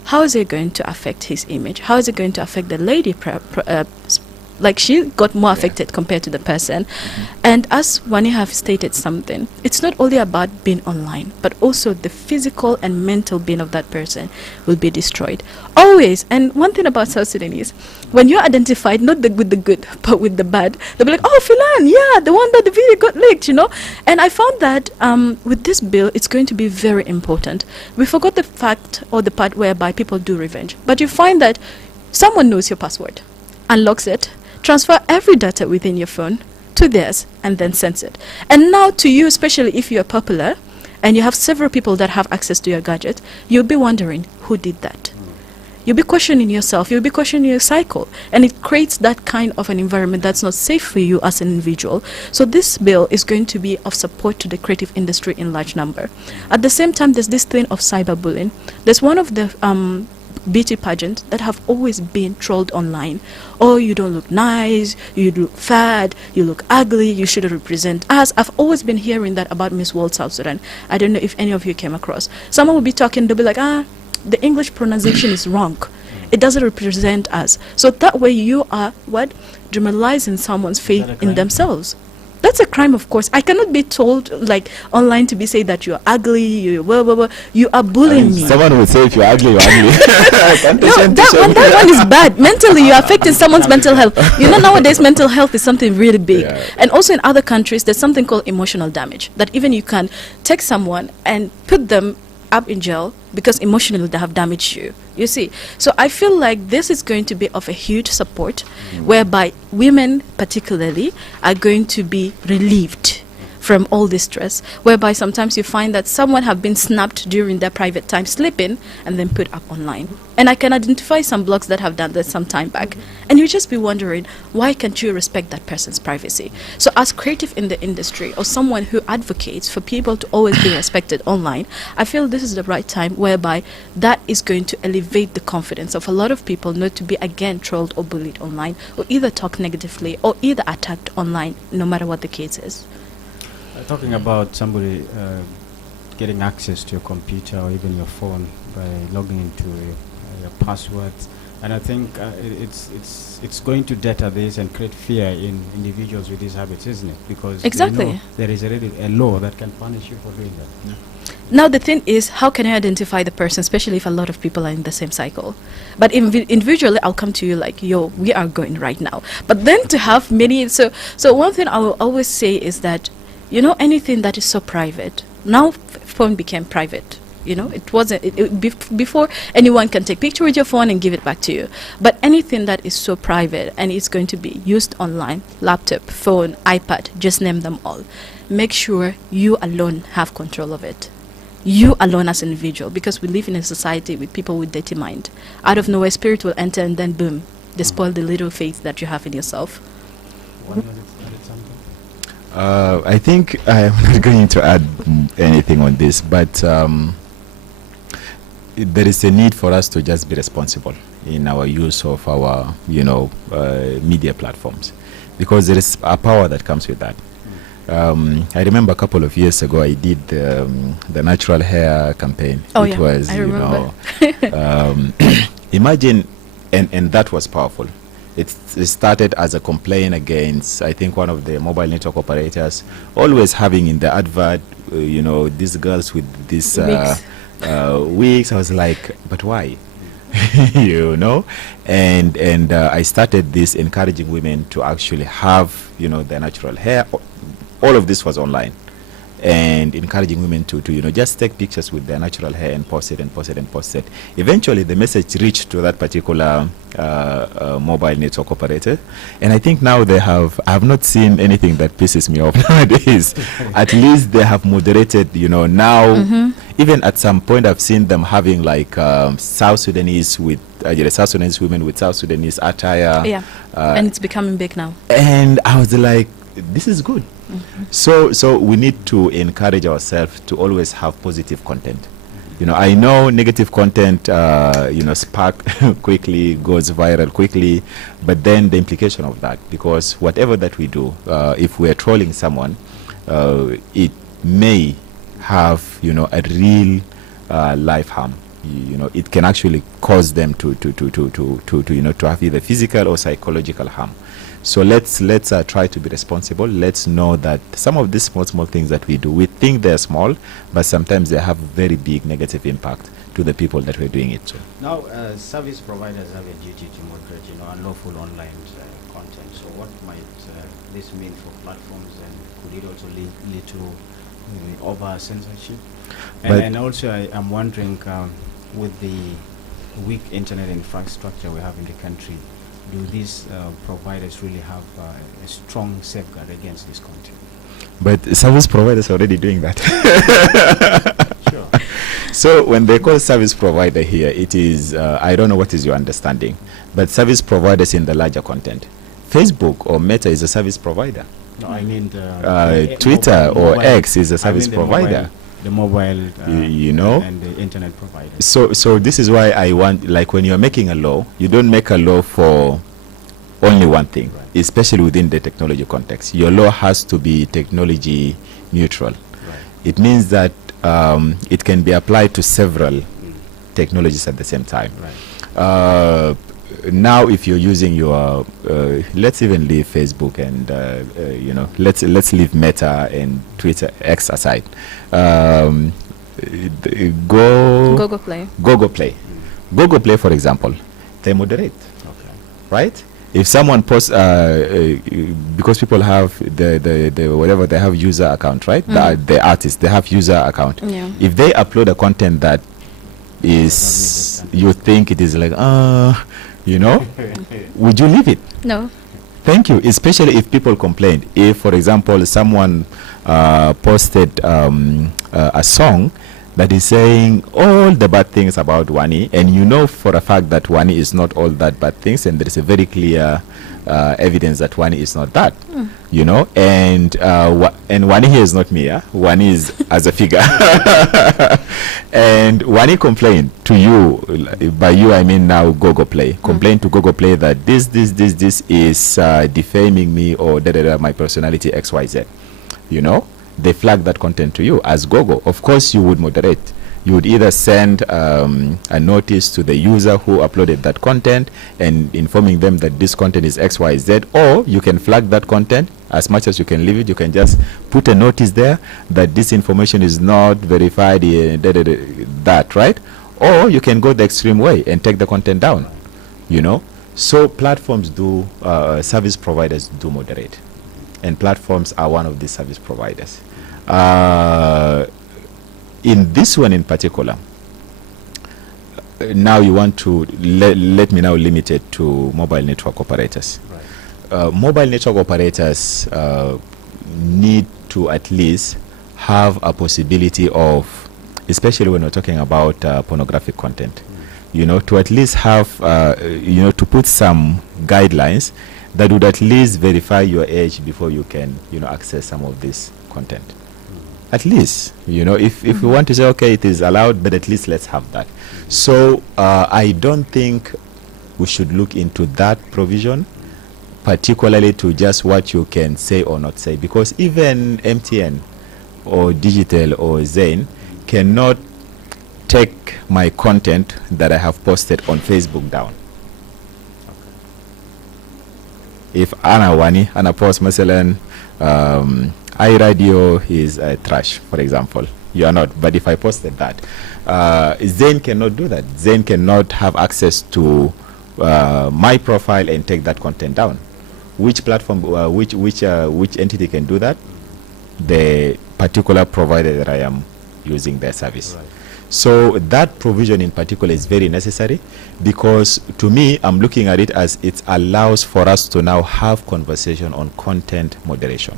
How is it going to affect his image? How is it going to affect the lady? Like, she got more affected compared to the person. And as Wani have stated something, it's not only about being online, but also the physical and mental being of that person will be destroyed. Always. And one thing about South Sudanese, when you're identified not with the good, but with the bad, they'll be like, oh, Filan, yeah, the one that the video got leaked, you know. And I found that with this bill, it's going to be very important. We forgot the fact or the part whereby people do revenge. But you find that someone knows your password, unlocks it, transfer every data within your phone to theirs, and then sends it. And now to you, especially if you're popular and you have several people that have access to your gadget, you'll be wondering who did that. You'll be questioning yourself, you'll be questioning your cycle, and it creates that kind of an environment that's not safe for you as an individual. So this bill is going to be of support to the creative industry in large number. At the same time, there's this thing of cyberbullying. There's one of the beauty pageants that have always been trolled online. Oh, you don't look nice, you look fat, you look ugly, you shouldn't represent us. I've always been hearing that about Miss World South Sudan. I don't know if any of you came across. Someone will be talking, they'll be like, the English pronunciation is wrong. It doesn't represent us. So that way you are, Demoralizing someone's faith in themselves. That's a crime, of course. I cannot be told, like, online to be said that you're ugly, you are bullying me. Someone will say if you're ugly, you're ugly. No, that one is bad. Mentally, you're affecting someone's mental health. You know, nowadays, mental health is something really big. Yeah. And also in other countries, there's something called emotional damage, that even you can take someone and put them up in jail because emotionally they have damaged you. You see, so I feel like this is going to be of a huge support, whereby women particularly are going to be relieved from all this stress, whereby sometimes you find that someone have been snapped during their private time sleeping and then put up online. And I can identify some blogs that have done that some time back. And you just be wondering, why can't you respect that person's privacy? So as creative in the industry or someone who advocates for people to always be respected online, I feel this is the right time whereby that is going to elevate the confidence of a lot of people not to be again trolled or bullied online, or either talk negatively or either attacked online, no matter what the case is. Talking about somebody getting access to your computer or even your phone by logging into your passwords, and I think it's going to deter this and create fear in individuals with these habits, isn't it? Because exactly, they know there is already a law that can punish you for doing that. Yeah. Now the thing is, how can I identify the person, especially if a lot of people are in the same cycle? But individually, I'll come to you like, yo, we are going right now. But then to have many, so one thing I will always say is that, you know, anything that is so private, now phone became private. You know, it wasn't, before anyone can take picture with your phone and give it back to you. But anything that is so private and it's going to be used online, laptop, phone, iPad, just name them all. Make sure you alone have control of it. You alone as an individual, because we live in a society with people with dirty mind. Out of nowhere, spirit will enter and then boom, they spoil the little faith that you have in yourself. I think I'm not going to add anything on this, but there is a need for us to just be responsible in our use of our, media platforms, because there is a power that comes with that. I remember a couple of years ago I did the natural hair campaign. Oh, it yeah, was, I remember. Imagine, and that was powerful. It started as a complaint against, I think, one of the mobile network operators, always having in the advert, these girls with these wigs. I was like, but why? And I started this encouraging women to actually have, their natural hair. All of this was online, and encouraging women to just take pictures with their natural hair and post it. Eventually, the message reached to that particular mobile network operator, and I think now I have not seen anything that pisses me off nowadays. At least they have moderated, now. Even at some point, I've seen them having like South Sudanese with South Sudanese women with South Sudanese attire. Yeah, and it's becoming big now. And I was like, this is good. So we need to encourage ourselves to always have positive content. I know negative content, spark quickly, goes viral quickly, but then the implication of that, because whatever that we do, if we're trolling someone, it may have, a real life harm. It can actually cause them to have either physical or psychological harm. So let's try to be responsible. Let's know that some of these small things that we do, we think they're small, but sometimes they have very big negative impact to the people that we're doing it to. Now, service providers have a duty to moderate, unlawful online content. So what might this mean for platforms, and could it also lead to over censorship? And also, I'm wondering, with the weak internet infrastructure we have in the country, do these providers really have a strong safeguard against this content? But service providers are already doing that. Sure. So when they call service provider here, it is, I don't know what is your understanding, but service providers in the larger content. Facebook or Meta is a service provider. No, I mean Twitter or X is a service provider. The mobile, and the internet provider. So this is why I want, like, when you're making a law, you don't make a law for only one thing, right, especially within the technology context. Your law has to be technology neutral. Right. It means that it can be applied to several technologies at the same time. Right. Now, if you're using your, let's even leave Facebook and let's leave Meta and Twitter X aside. Google Play. Google Play, for example, they moderate. Okay. Right? If someone posts, because people have the whatever, they have user account, right? The artists, they have user account. Yeah. If they upload a content that is, you think it is like, would you leave it? No. Thank you. Especially if people complained. If, for example, someone posted a song that is saying all the bad things about Wani, and you know for a fact that Wani is not all that bad things, and there is a very clear evidence that Wani is not that, you know, and Wani here is not me, yeah? Wani is as a figure. And Wani complained to you, by you I mean now Google Play, complained to Google Play that this is defaming me or my personality XYZ, you know. They flag that content to you as Google. Of course, you would moderate. You would either send a notice to the user who uploaded that content and informing them that this content is XYZ, or you can flag that content. As much as you can leave it, you can just put a notice there that this information is not verified, that, right? Or you can go the extreme way and take the content down, you know. So platforms do, service providers do moderate. And platforms are one of these service providers. In this one in particular, now you want to let me now limit it to mobile network operators. Right. Mobile network operators need to at least have a possibility of, especially when we're talking about pornographic content, you know, to at least have, you know, to put some guidelines that would at least verify your age before you can, you know, access some of this content. At least, you know, if we want to say, okay, it is allowed, but at least let's have that. So I don't think we should look into that provision, particularly to just what you can say or not say, because even MTN or Digital or Zain cannot take my content that I have posted on Facebook down. If Ana Wani, Ana post مثلا iRadio is trash, for example, you are not. But if I posted that, Zain cannot do that. Zain cannot have access to my profile and take that content down. Which platform, which entity can do that? The particular provider that I am using their service. Right. So that provision in particular is very necessary, because to me, I'm looking at it as it allows for us to now have conversation on content moderation.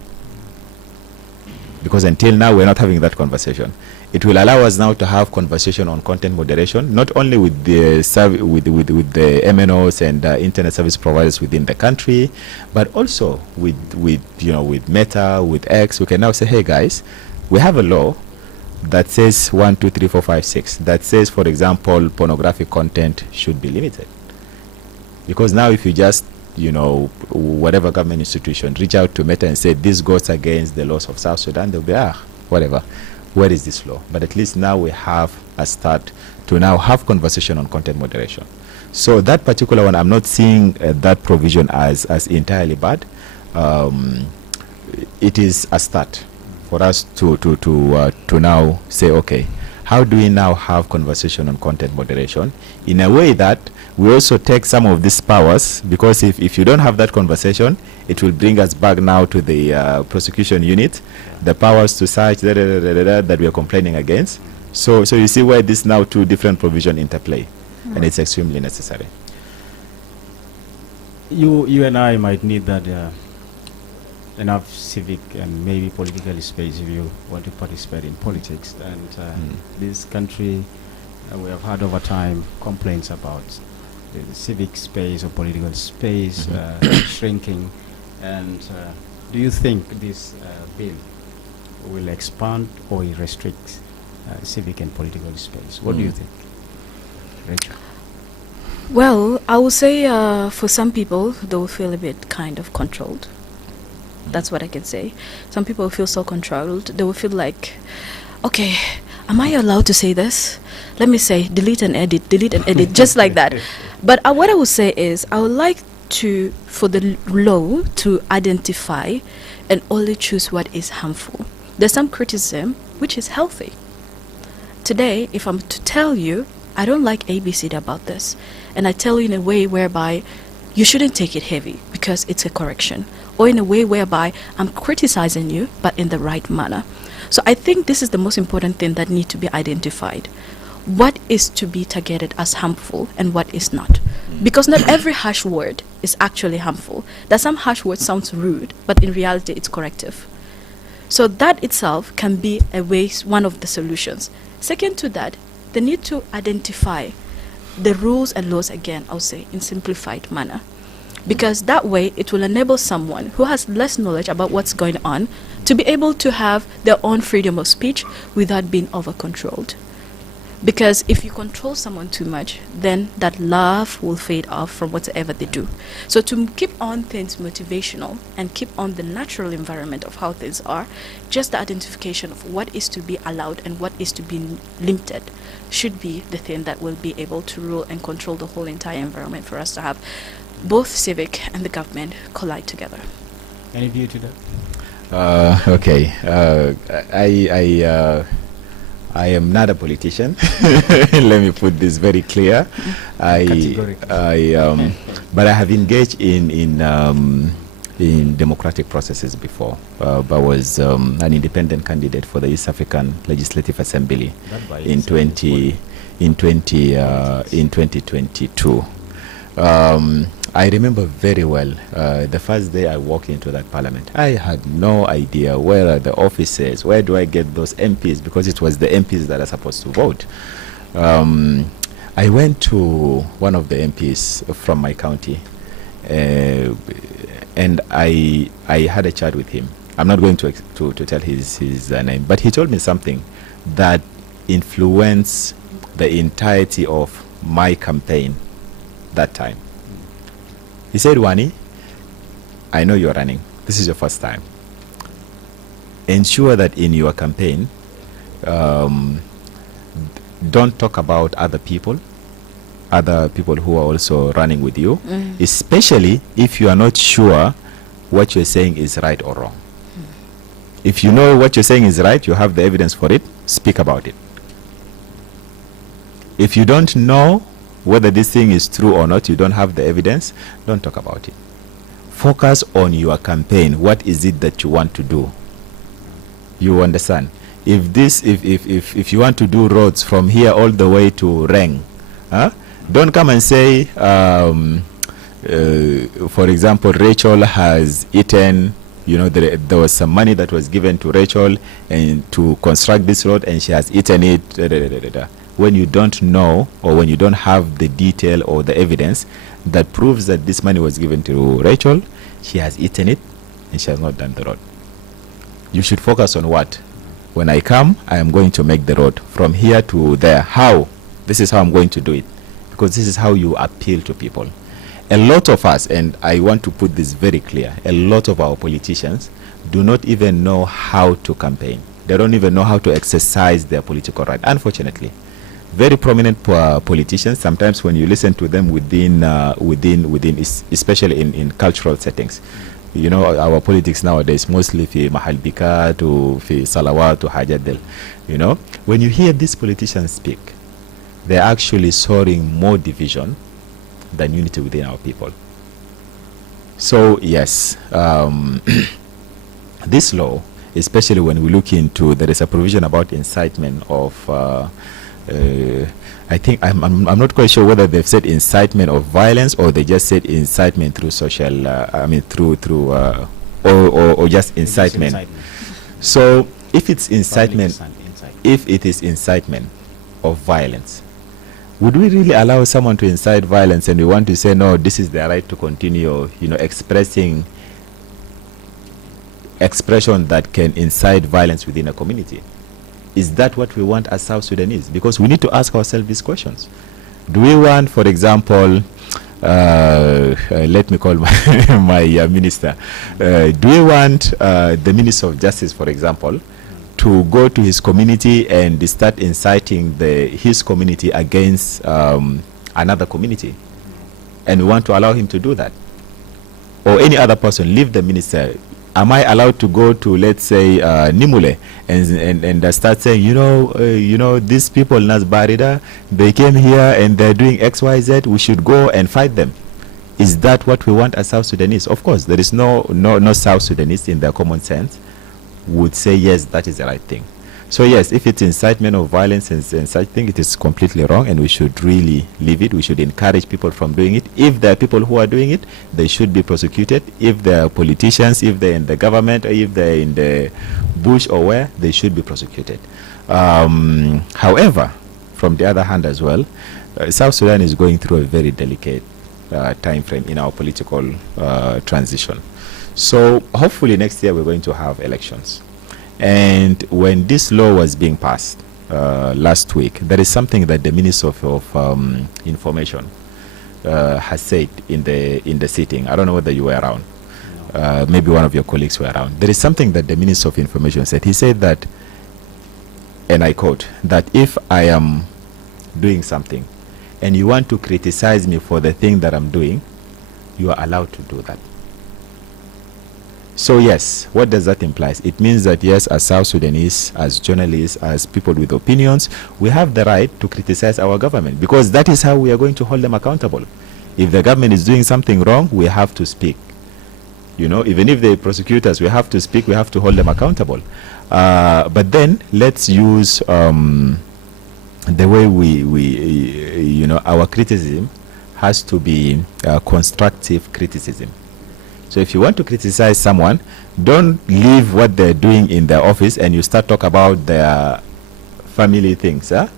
Because until now, we're not having that conversation. It will allow us now to have conversation on content moderation, not only with the with the MNOs and internet service providers within the country, but also with you know, with Meta, with X. We can now say, hey guys, we have a law that says 1, 2, 3, 4, 5, 6. That says, for example, pornographic content should be limited. Because now, if you just, you know, whatever government institution reach out to Meta and say this goes against the laws of South Sudan, they'll be whatever. Where is this law? But at least now we have a start to now have conversation on content moderation. So that particular one, I'm not seeing that provision as entirely bad. It is a start for us to now say, okay, how do we now have conversation on content moderation in a way that we also take some of these powers, because if you don't have that conversation, it will bring us back now to the prosecution unit, the powers to search that we are complaining against. So you see where this now two different provision interplay, and it's extremely necessary. You and I might need that enough civic and maybe political space if you want to participate in politics. And this country, we have had over time complaints about the civic space or political space shrinking. And do you think this bill will expand or restrict civic and political space? What do you think, Rachel? Well, I would say for some people, they will feel a bit kind of controlled. That's what I can say. Some people feel so controlled. They will feel like, okay, am I allowed to say this? Let me say, delete and edit, just like that. But what I would say is, I would like for the law to identify and only choose what is harmful. There's some criticism which is healthy. Today, if I'm to tell you, I don't like ABC about this, and I tell you in a way whereby you shouldn't take it heavy because it's a correction, or in a way whereby I'm criticizing you, but in the right manner. So I think this is the most important thing that needs to be identified. What is to be targeted as harmful and what is not. Because not every harsh word is actually harmful. That some harsh word sounds rude, but in reality it's corrective. So that itself can be one of the solutions. Second to that, the need to identify the rules and laws again, I'll say, in simplified manner. Because that way it will enable someone who has less knowledge about what's going on to be able to have their own freedom of speech without being over-controlled. Because if you control someone too much, then that love will fade off from whatever they do. So to keep on things motivational and keep on the natural environment of how things are, just the identification of what is to be allowed and what is to be limited should be the thing that will be able to rule and control the whole entire environment for us to have both civic and the government collide together. Any view to that? Okay. I am not a politician. Let me put this very clear. But I have engaged in democratic processes before. I was an independent candidate for the East African Legislative Assembly in 2022. I remember very well the first day I walked into that parliament. I had no idea where are the offices, where do I get those MPs, because it was the MPs that are supposed to vote. I went to one of the MPs from my county and I had a chat with him. I'm not going to tell his name, but he told me something that influenced the entirety of my campaign that time. He said, Wani, I know you're running. This is your first time. Ensure that in your campaign, don't talk about other people who are also running with you, especially if you are not sure what you're saying is right or wrong. If you know what you're saying is right, you have the evidence for it, speak about it. If you don't know whether this thing is true or not, you don't have the evidence, don't talk about it. Focus on your campaign. What is it that you want to do? You understand? If you want to do roads from here all the way to Reng, don't come and say, for example, Rachel has eaten, there was some money that was given to Rachel and to construct this road and she has eaten it. When you don't know, or when you don't have the detail or the evidence that proves that this money was given to Rachel, she has eaten it and she has not done the road. You should focus on what? When I come, I am going to make the road from here to there. How? This is how I'm going to do it. Because this is how you appeal to people. A lot of us, and I want to put this very clear, a lot of our politicians do not even know how to campaign. They don't even know how to exercise their political right, unfortunately. Very prominent politicians, sometimes when you listen to them within especially in cultural settings, our politics nowadays mostly fi mahalbika to fi salawat to hajadel. When you hear these politicians speak, they're actually sowing more division than unity within our people. So yes, this law, especially when we look into, there is a provision about incitement of I think I'm not quite sure whether they've said incitement of violence or they just said incitement through social or just incitement. So if it's incitement, if it is incitement of violence, would we really allow someone to incite violence and we want to say, no, this is their right to continue, expressing expression that can incite violence within a community? Is that what we want as South Sudanese? Because we need to ask ourselves these questions. Do we want, for example, let me call my minister, do we want the Minister of Justice, for example, to go to his community and start inciting his community against another community? And we want to allow him to do that? Or any other person, leave the minister. Am I allowed to go to, let's say, Nimule and start saying, these people, Nas Barida, they came here and they're doing X, Y, Z, we should go and fight them? Is that what we want as South Sudanese? Of course, there is no South Sudanese in their common sense would say, yes, that is the right thing. So yes, if it's incitement of violence and such thing, it is completely wrong, and we should really leave it. We should encourage people from doing it. If there are people who are doing it, they should be prosecuted. If there are politicians, if they're in the government, or if they're in the bush or where, they should be prosecuted. However, from the other hand as well, South Sudan is going through a very delicate time frame in our political transition. So hopefully next year we're going to have elections. And when this law was being passed last week, there is something that the Minister of Information has said in the sitting. I don't know whether you were around. Maybe one of your colleagues were around. There is something that the Minister of Information said. He said that, and I quote, that if I am doing something and you want to criticize me for the thing that I'm doing, you are allowed to do that. So yes, what does that imply? It means that yes, as South Sudanese, as journalists, as people with opinions, we have the right to criticize our government, because that is how we are going to hold them accountable. If the government is doing something wrong, we have to speak. You know, even if they prosecute us, we have to speak, we have to hold them accountable. But then let's use the way we our criticism has to be constructive criticism. So if you want to criticize someone, don't leave what they're doing in their office and you start talk about their family things. Huh?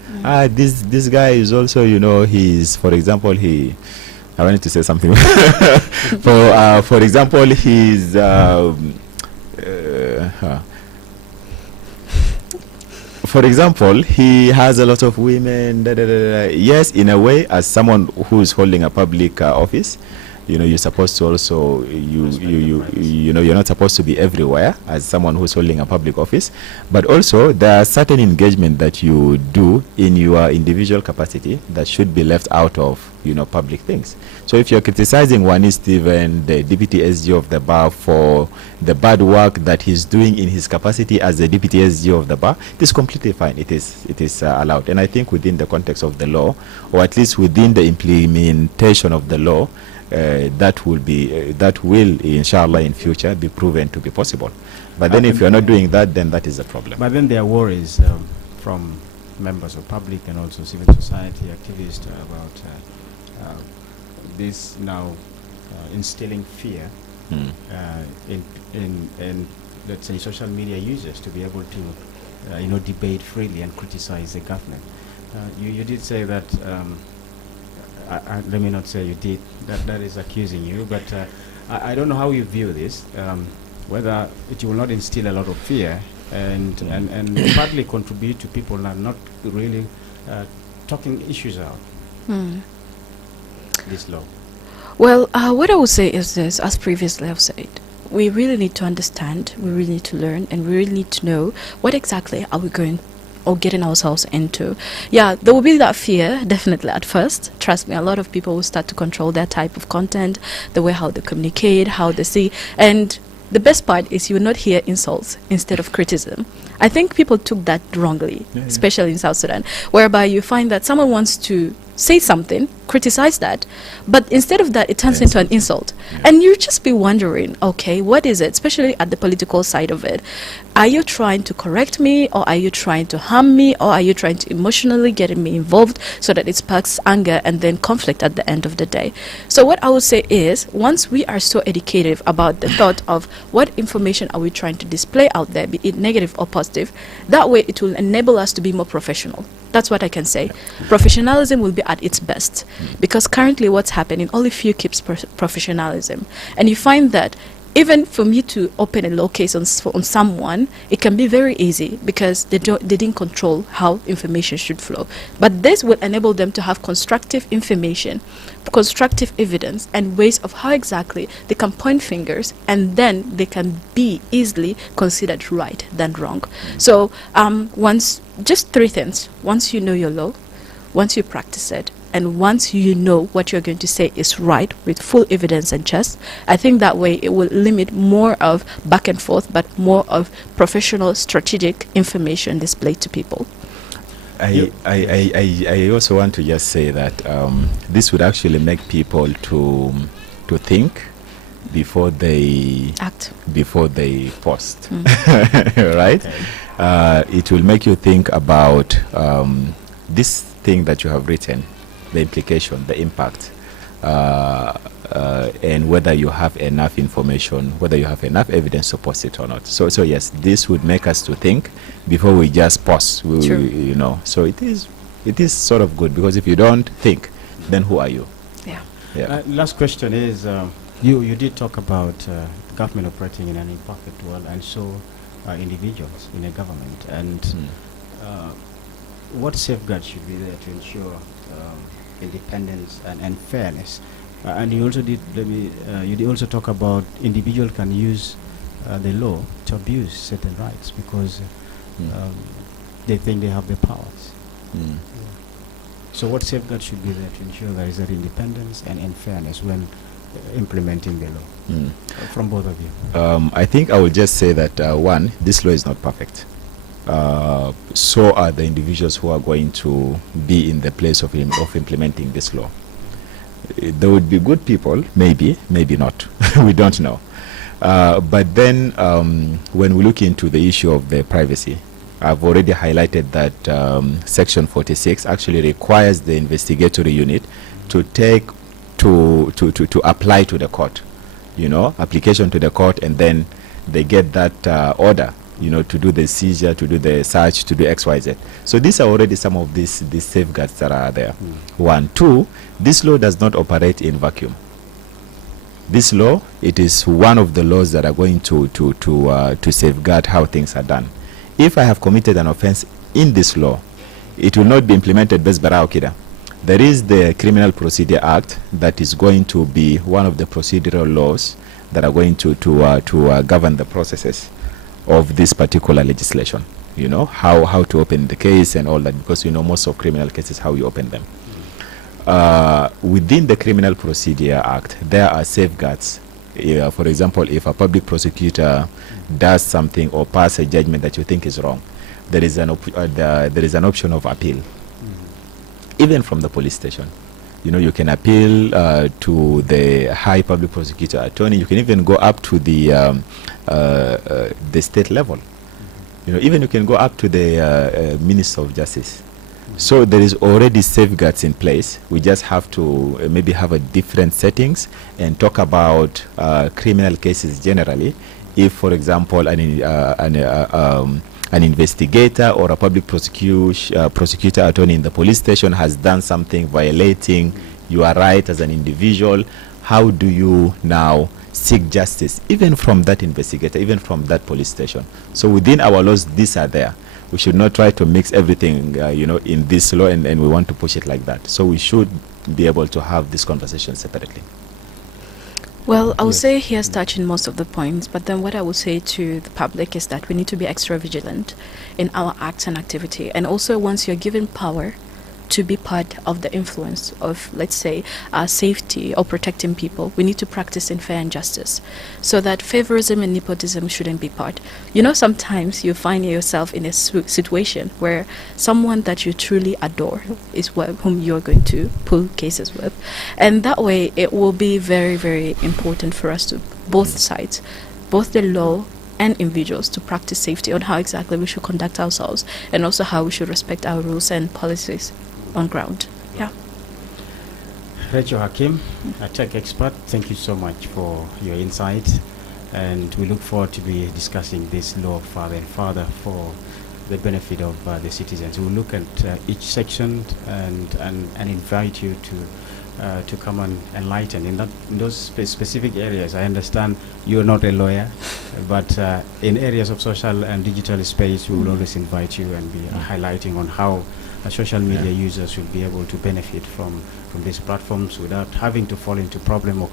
This guy is also, he's, for example, I wanted to say something. For example, he's for example, he has a lot of women. Yes, in a way, as someone who is holding a public office, you're supposed to also you're not supposed to be everywhere as someone who's holding a public office, but also there are certain engagement that you do in your individual capacity that should be left out of public things. So if you're criticizing Wani Stephen, the deputy SG of the bar, for the bad work that he's doing in his capacity as the deputy SG of the bar, it is completely fine. It is allowed, and I think within the context of the law, or at least within the implementation of the law, that will inshallah in future be proven to be possible. But then if you're not doing that, then that is a problem. But then there are worries from members of public and also civil society activists about this now instilling fear in let's say social media users to be able to debate freely and criticize the government. You did say that. Let me not say you did. That is accusing you, but I don't know how you view this. Whether it will not instill a lot of fear and partly contribute to people not really talking issues out. This law. Well, what I would say is this, as previously I've said, we really need to understand, we really need to learn, and we really need to know what exactly are we going or getting ourselves into. Yeah, there will be that fear, definitely at first. Trust me, a lot of people will start to control their type of content, the way how they communicate, how they see. And the best part is you will not hear insults instead of criticism. I think people took that wrongly, especially in South Sudan, whereby you find that someone wants to say something, criticize that, but instead of that, it turns into an insult. And you just be wondering, okay, what is it, especially at the political side of it? Are you trying to correct me, or are you trying to harm me, or are you trying to emotionally get me involved so that it sparks anger and then conflict at the end of the day? So what I would say is, once we are so educated about the thought of what information are we trying to display out there, be it negative or positive, that way it will enable us to be more professional. That's what I can say. Professionalism will be at its best, because currently what's happening, only few keeps professionalism. And you find that even for me to open a law case on someone, it can be very easy because they didn't control how information should flow. But this will enable them to have constructive information, constructive evidence, and ways of how exactly they can point fingers, and then they can be easily considered right than wrong. So just three things. Once you know your law, once you practice it, and once you know what you're going to say is right with full evidence and just, I think that way it will limit more of back and forth, but more of professional strategic information displayed to people. I also want to just say that this would actually make people to think before they act, before they post, right? it will make you think about this thing that you have written, the implication, the impact, and whether you have enough information, whether you have enough evidence to post it or not. So yes, this would make us to think before we just post. True. You know, so it is sort of good, because if you don't think, then who are you? Yeah. Yeah. Last question is, you did talk about government operating in an imperfect world, and so individuals in a government. And what safeguards should be there to ensure independence and fairness? And you also did, you did also talk about individual can use the law to abuse certain rights because they think they have the powers. So what safeguards should be there to ensure there is that independence and fairness when implementing the law? From both of you. I think I will just say that one, this law is not perfect. So are the individuals who are going to be in the place of implementing this law. There would be good people, maybe not. We don't know. But then when we look into the issue of the privacy, I've already highlighted that Section 46 actually requires the investigatory unit to take to apply to the court, you know, application to the court, and then they get that order, you know, to do the seizure, to do the search, to do XYZ. So these are already some of these safeguards that are there. One. Two, this law does not operate in vacuum. This law, it is one of the laws that are going to safeguard how things are done. If I have committed an offense in this law, it will not be implemented based bara okida. There is the Criminal Procedure Act that is going to be one of the procedural laws that are going to govern the processes of this particular legislation. You know, how to open the case and all that, because you know most of criminal cases, how you open them. Within the Criminal Procedure Act, there are safeguards. For example, if a public prosecutor does something or pass a judgment that you think is wrong, there is an option of appeal, even from the police station. You know, you can appeal to the High Public Prosecutor Attorney. You can even go up to the state level. You know, even you can go up to the Minister of Justice. So there is already safeguards in place. We just have to maybe have a different settings and talk about criminal cases generally. If, for example, an investigator or a public prosecutor attorney in the police station has done something violating your right as an individual, how do you now seek justice, even from that investigator, even from that police station? So within our laws, these are there. We should not try to mix everything, you know, in this law, and we want to push it like that. So we should be able to have this conversation separately. Well, I would say he has touched on most of the points, but then what I would say to the public is that we need to be extra vigilant in our acts and activity. And also, once you're given power to be part of the influence of, let's say, safety or protecting people, we need to practice in fair and justice, so that favorism and nepotism shouldn't be part. You know, sometimes you find yourself in a situation where someone that you truly adore is whom you're going to pull cases with, and that way it will be very, very important for us to, both sides, both the law and individuals, to practice safety on how exactly we should conduct ourselves, and also how we should respect our rules and policies on ground. Yeah. Rachel Hakim, a tech expert, thank you so much for your insight, and we look forward to be discussing this law further and further for the benefit of the citizens. We'll look at each section and invite you to come and enlighten in those specific areas. I understand you're not a lawyer, but in areas of social and digital space, we will always invite you and be highlighting on how social media users will be able to benefit from these platforms without having to fall into problem or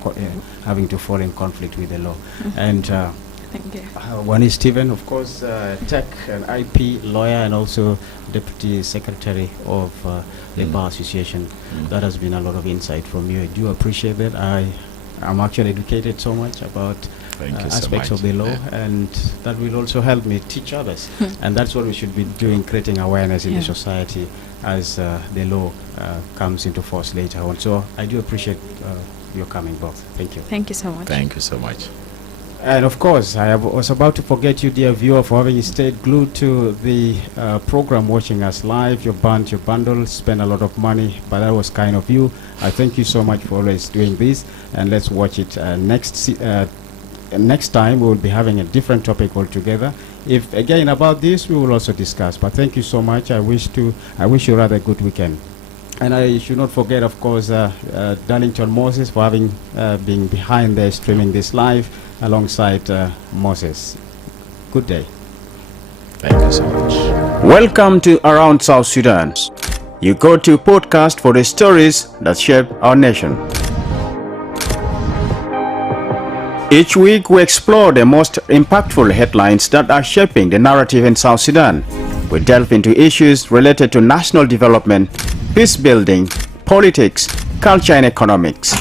having to fall in conflict with the law. And Thank you. one is Stephen, of course, tech and IP lawyer, and also Deputy Secretary of the Bar Association. That has been a lot of insight from you. I do appreciate that. I'm actually educated so much about aspects of the law, and that will also help me teach others. And that's what we should be doing, creating awareness in the society as the law comes into force later on. So I do appreciate your coming both. Thank you. Thank you so much. Thank you so much. And of course, was about to forget you, dear viewer, for having stayed glued to the program, watching us live. You burnt your bundle, spent a lot of money, but that was kind of you. I thank you so much for always doing this, and let's watch it next time. We will be having a different topic altogether. If again about this, we will also discuss. But thank you so much. I wish you rather a good weekend. And I should not forget, of course, Darlington Moses for having been behind there streaming this live alongside Moses. Good day. Thank you so much. Welcome to Around South Sudan. You go to podcast for the stories that shape our nation. Each week we explore the most impactful headlines that are shaping the narrative in South Sudan. We delve into issues related to national development, peace building, politics, culture and economics.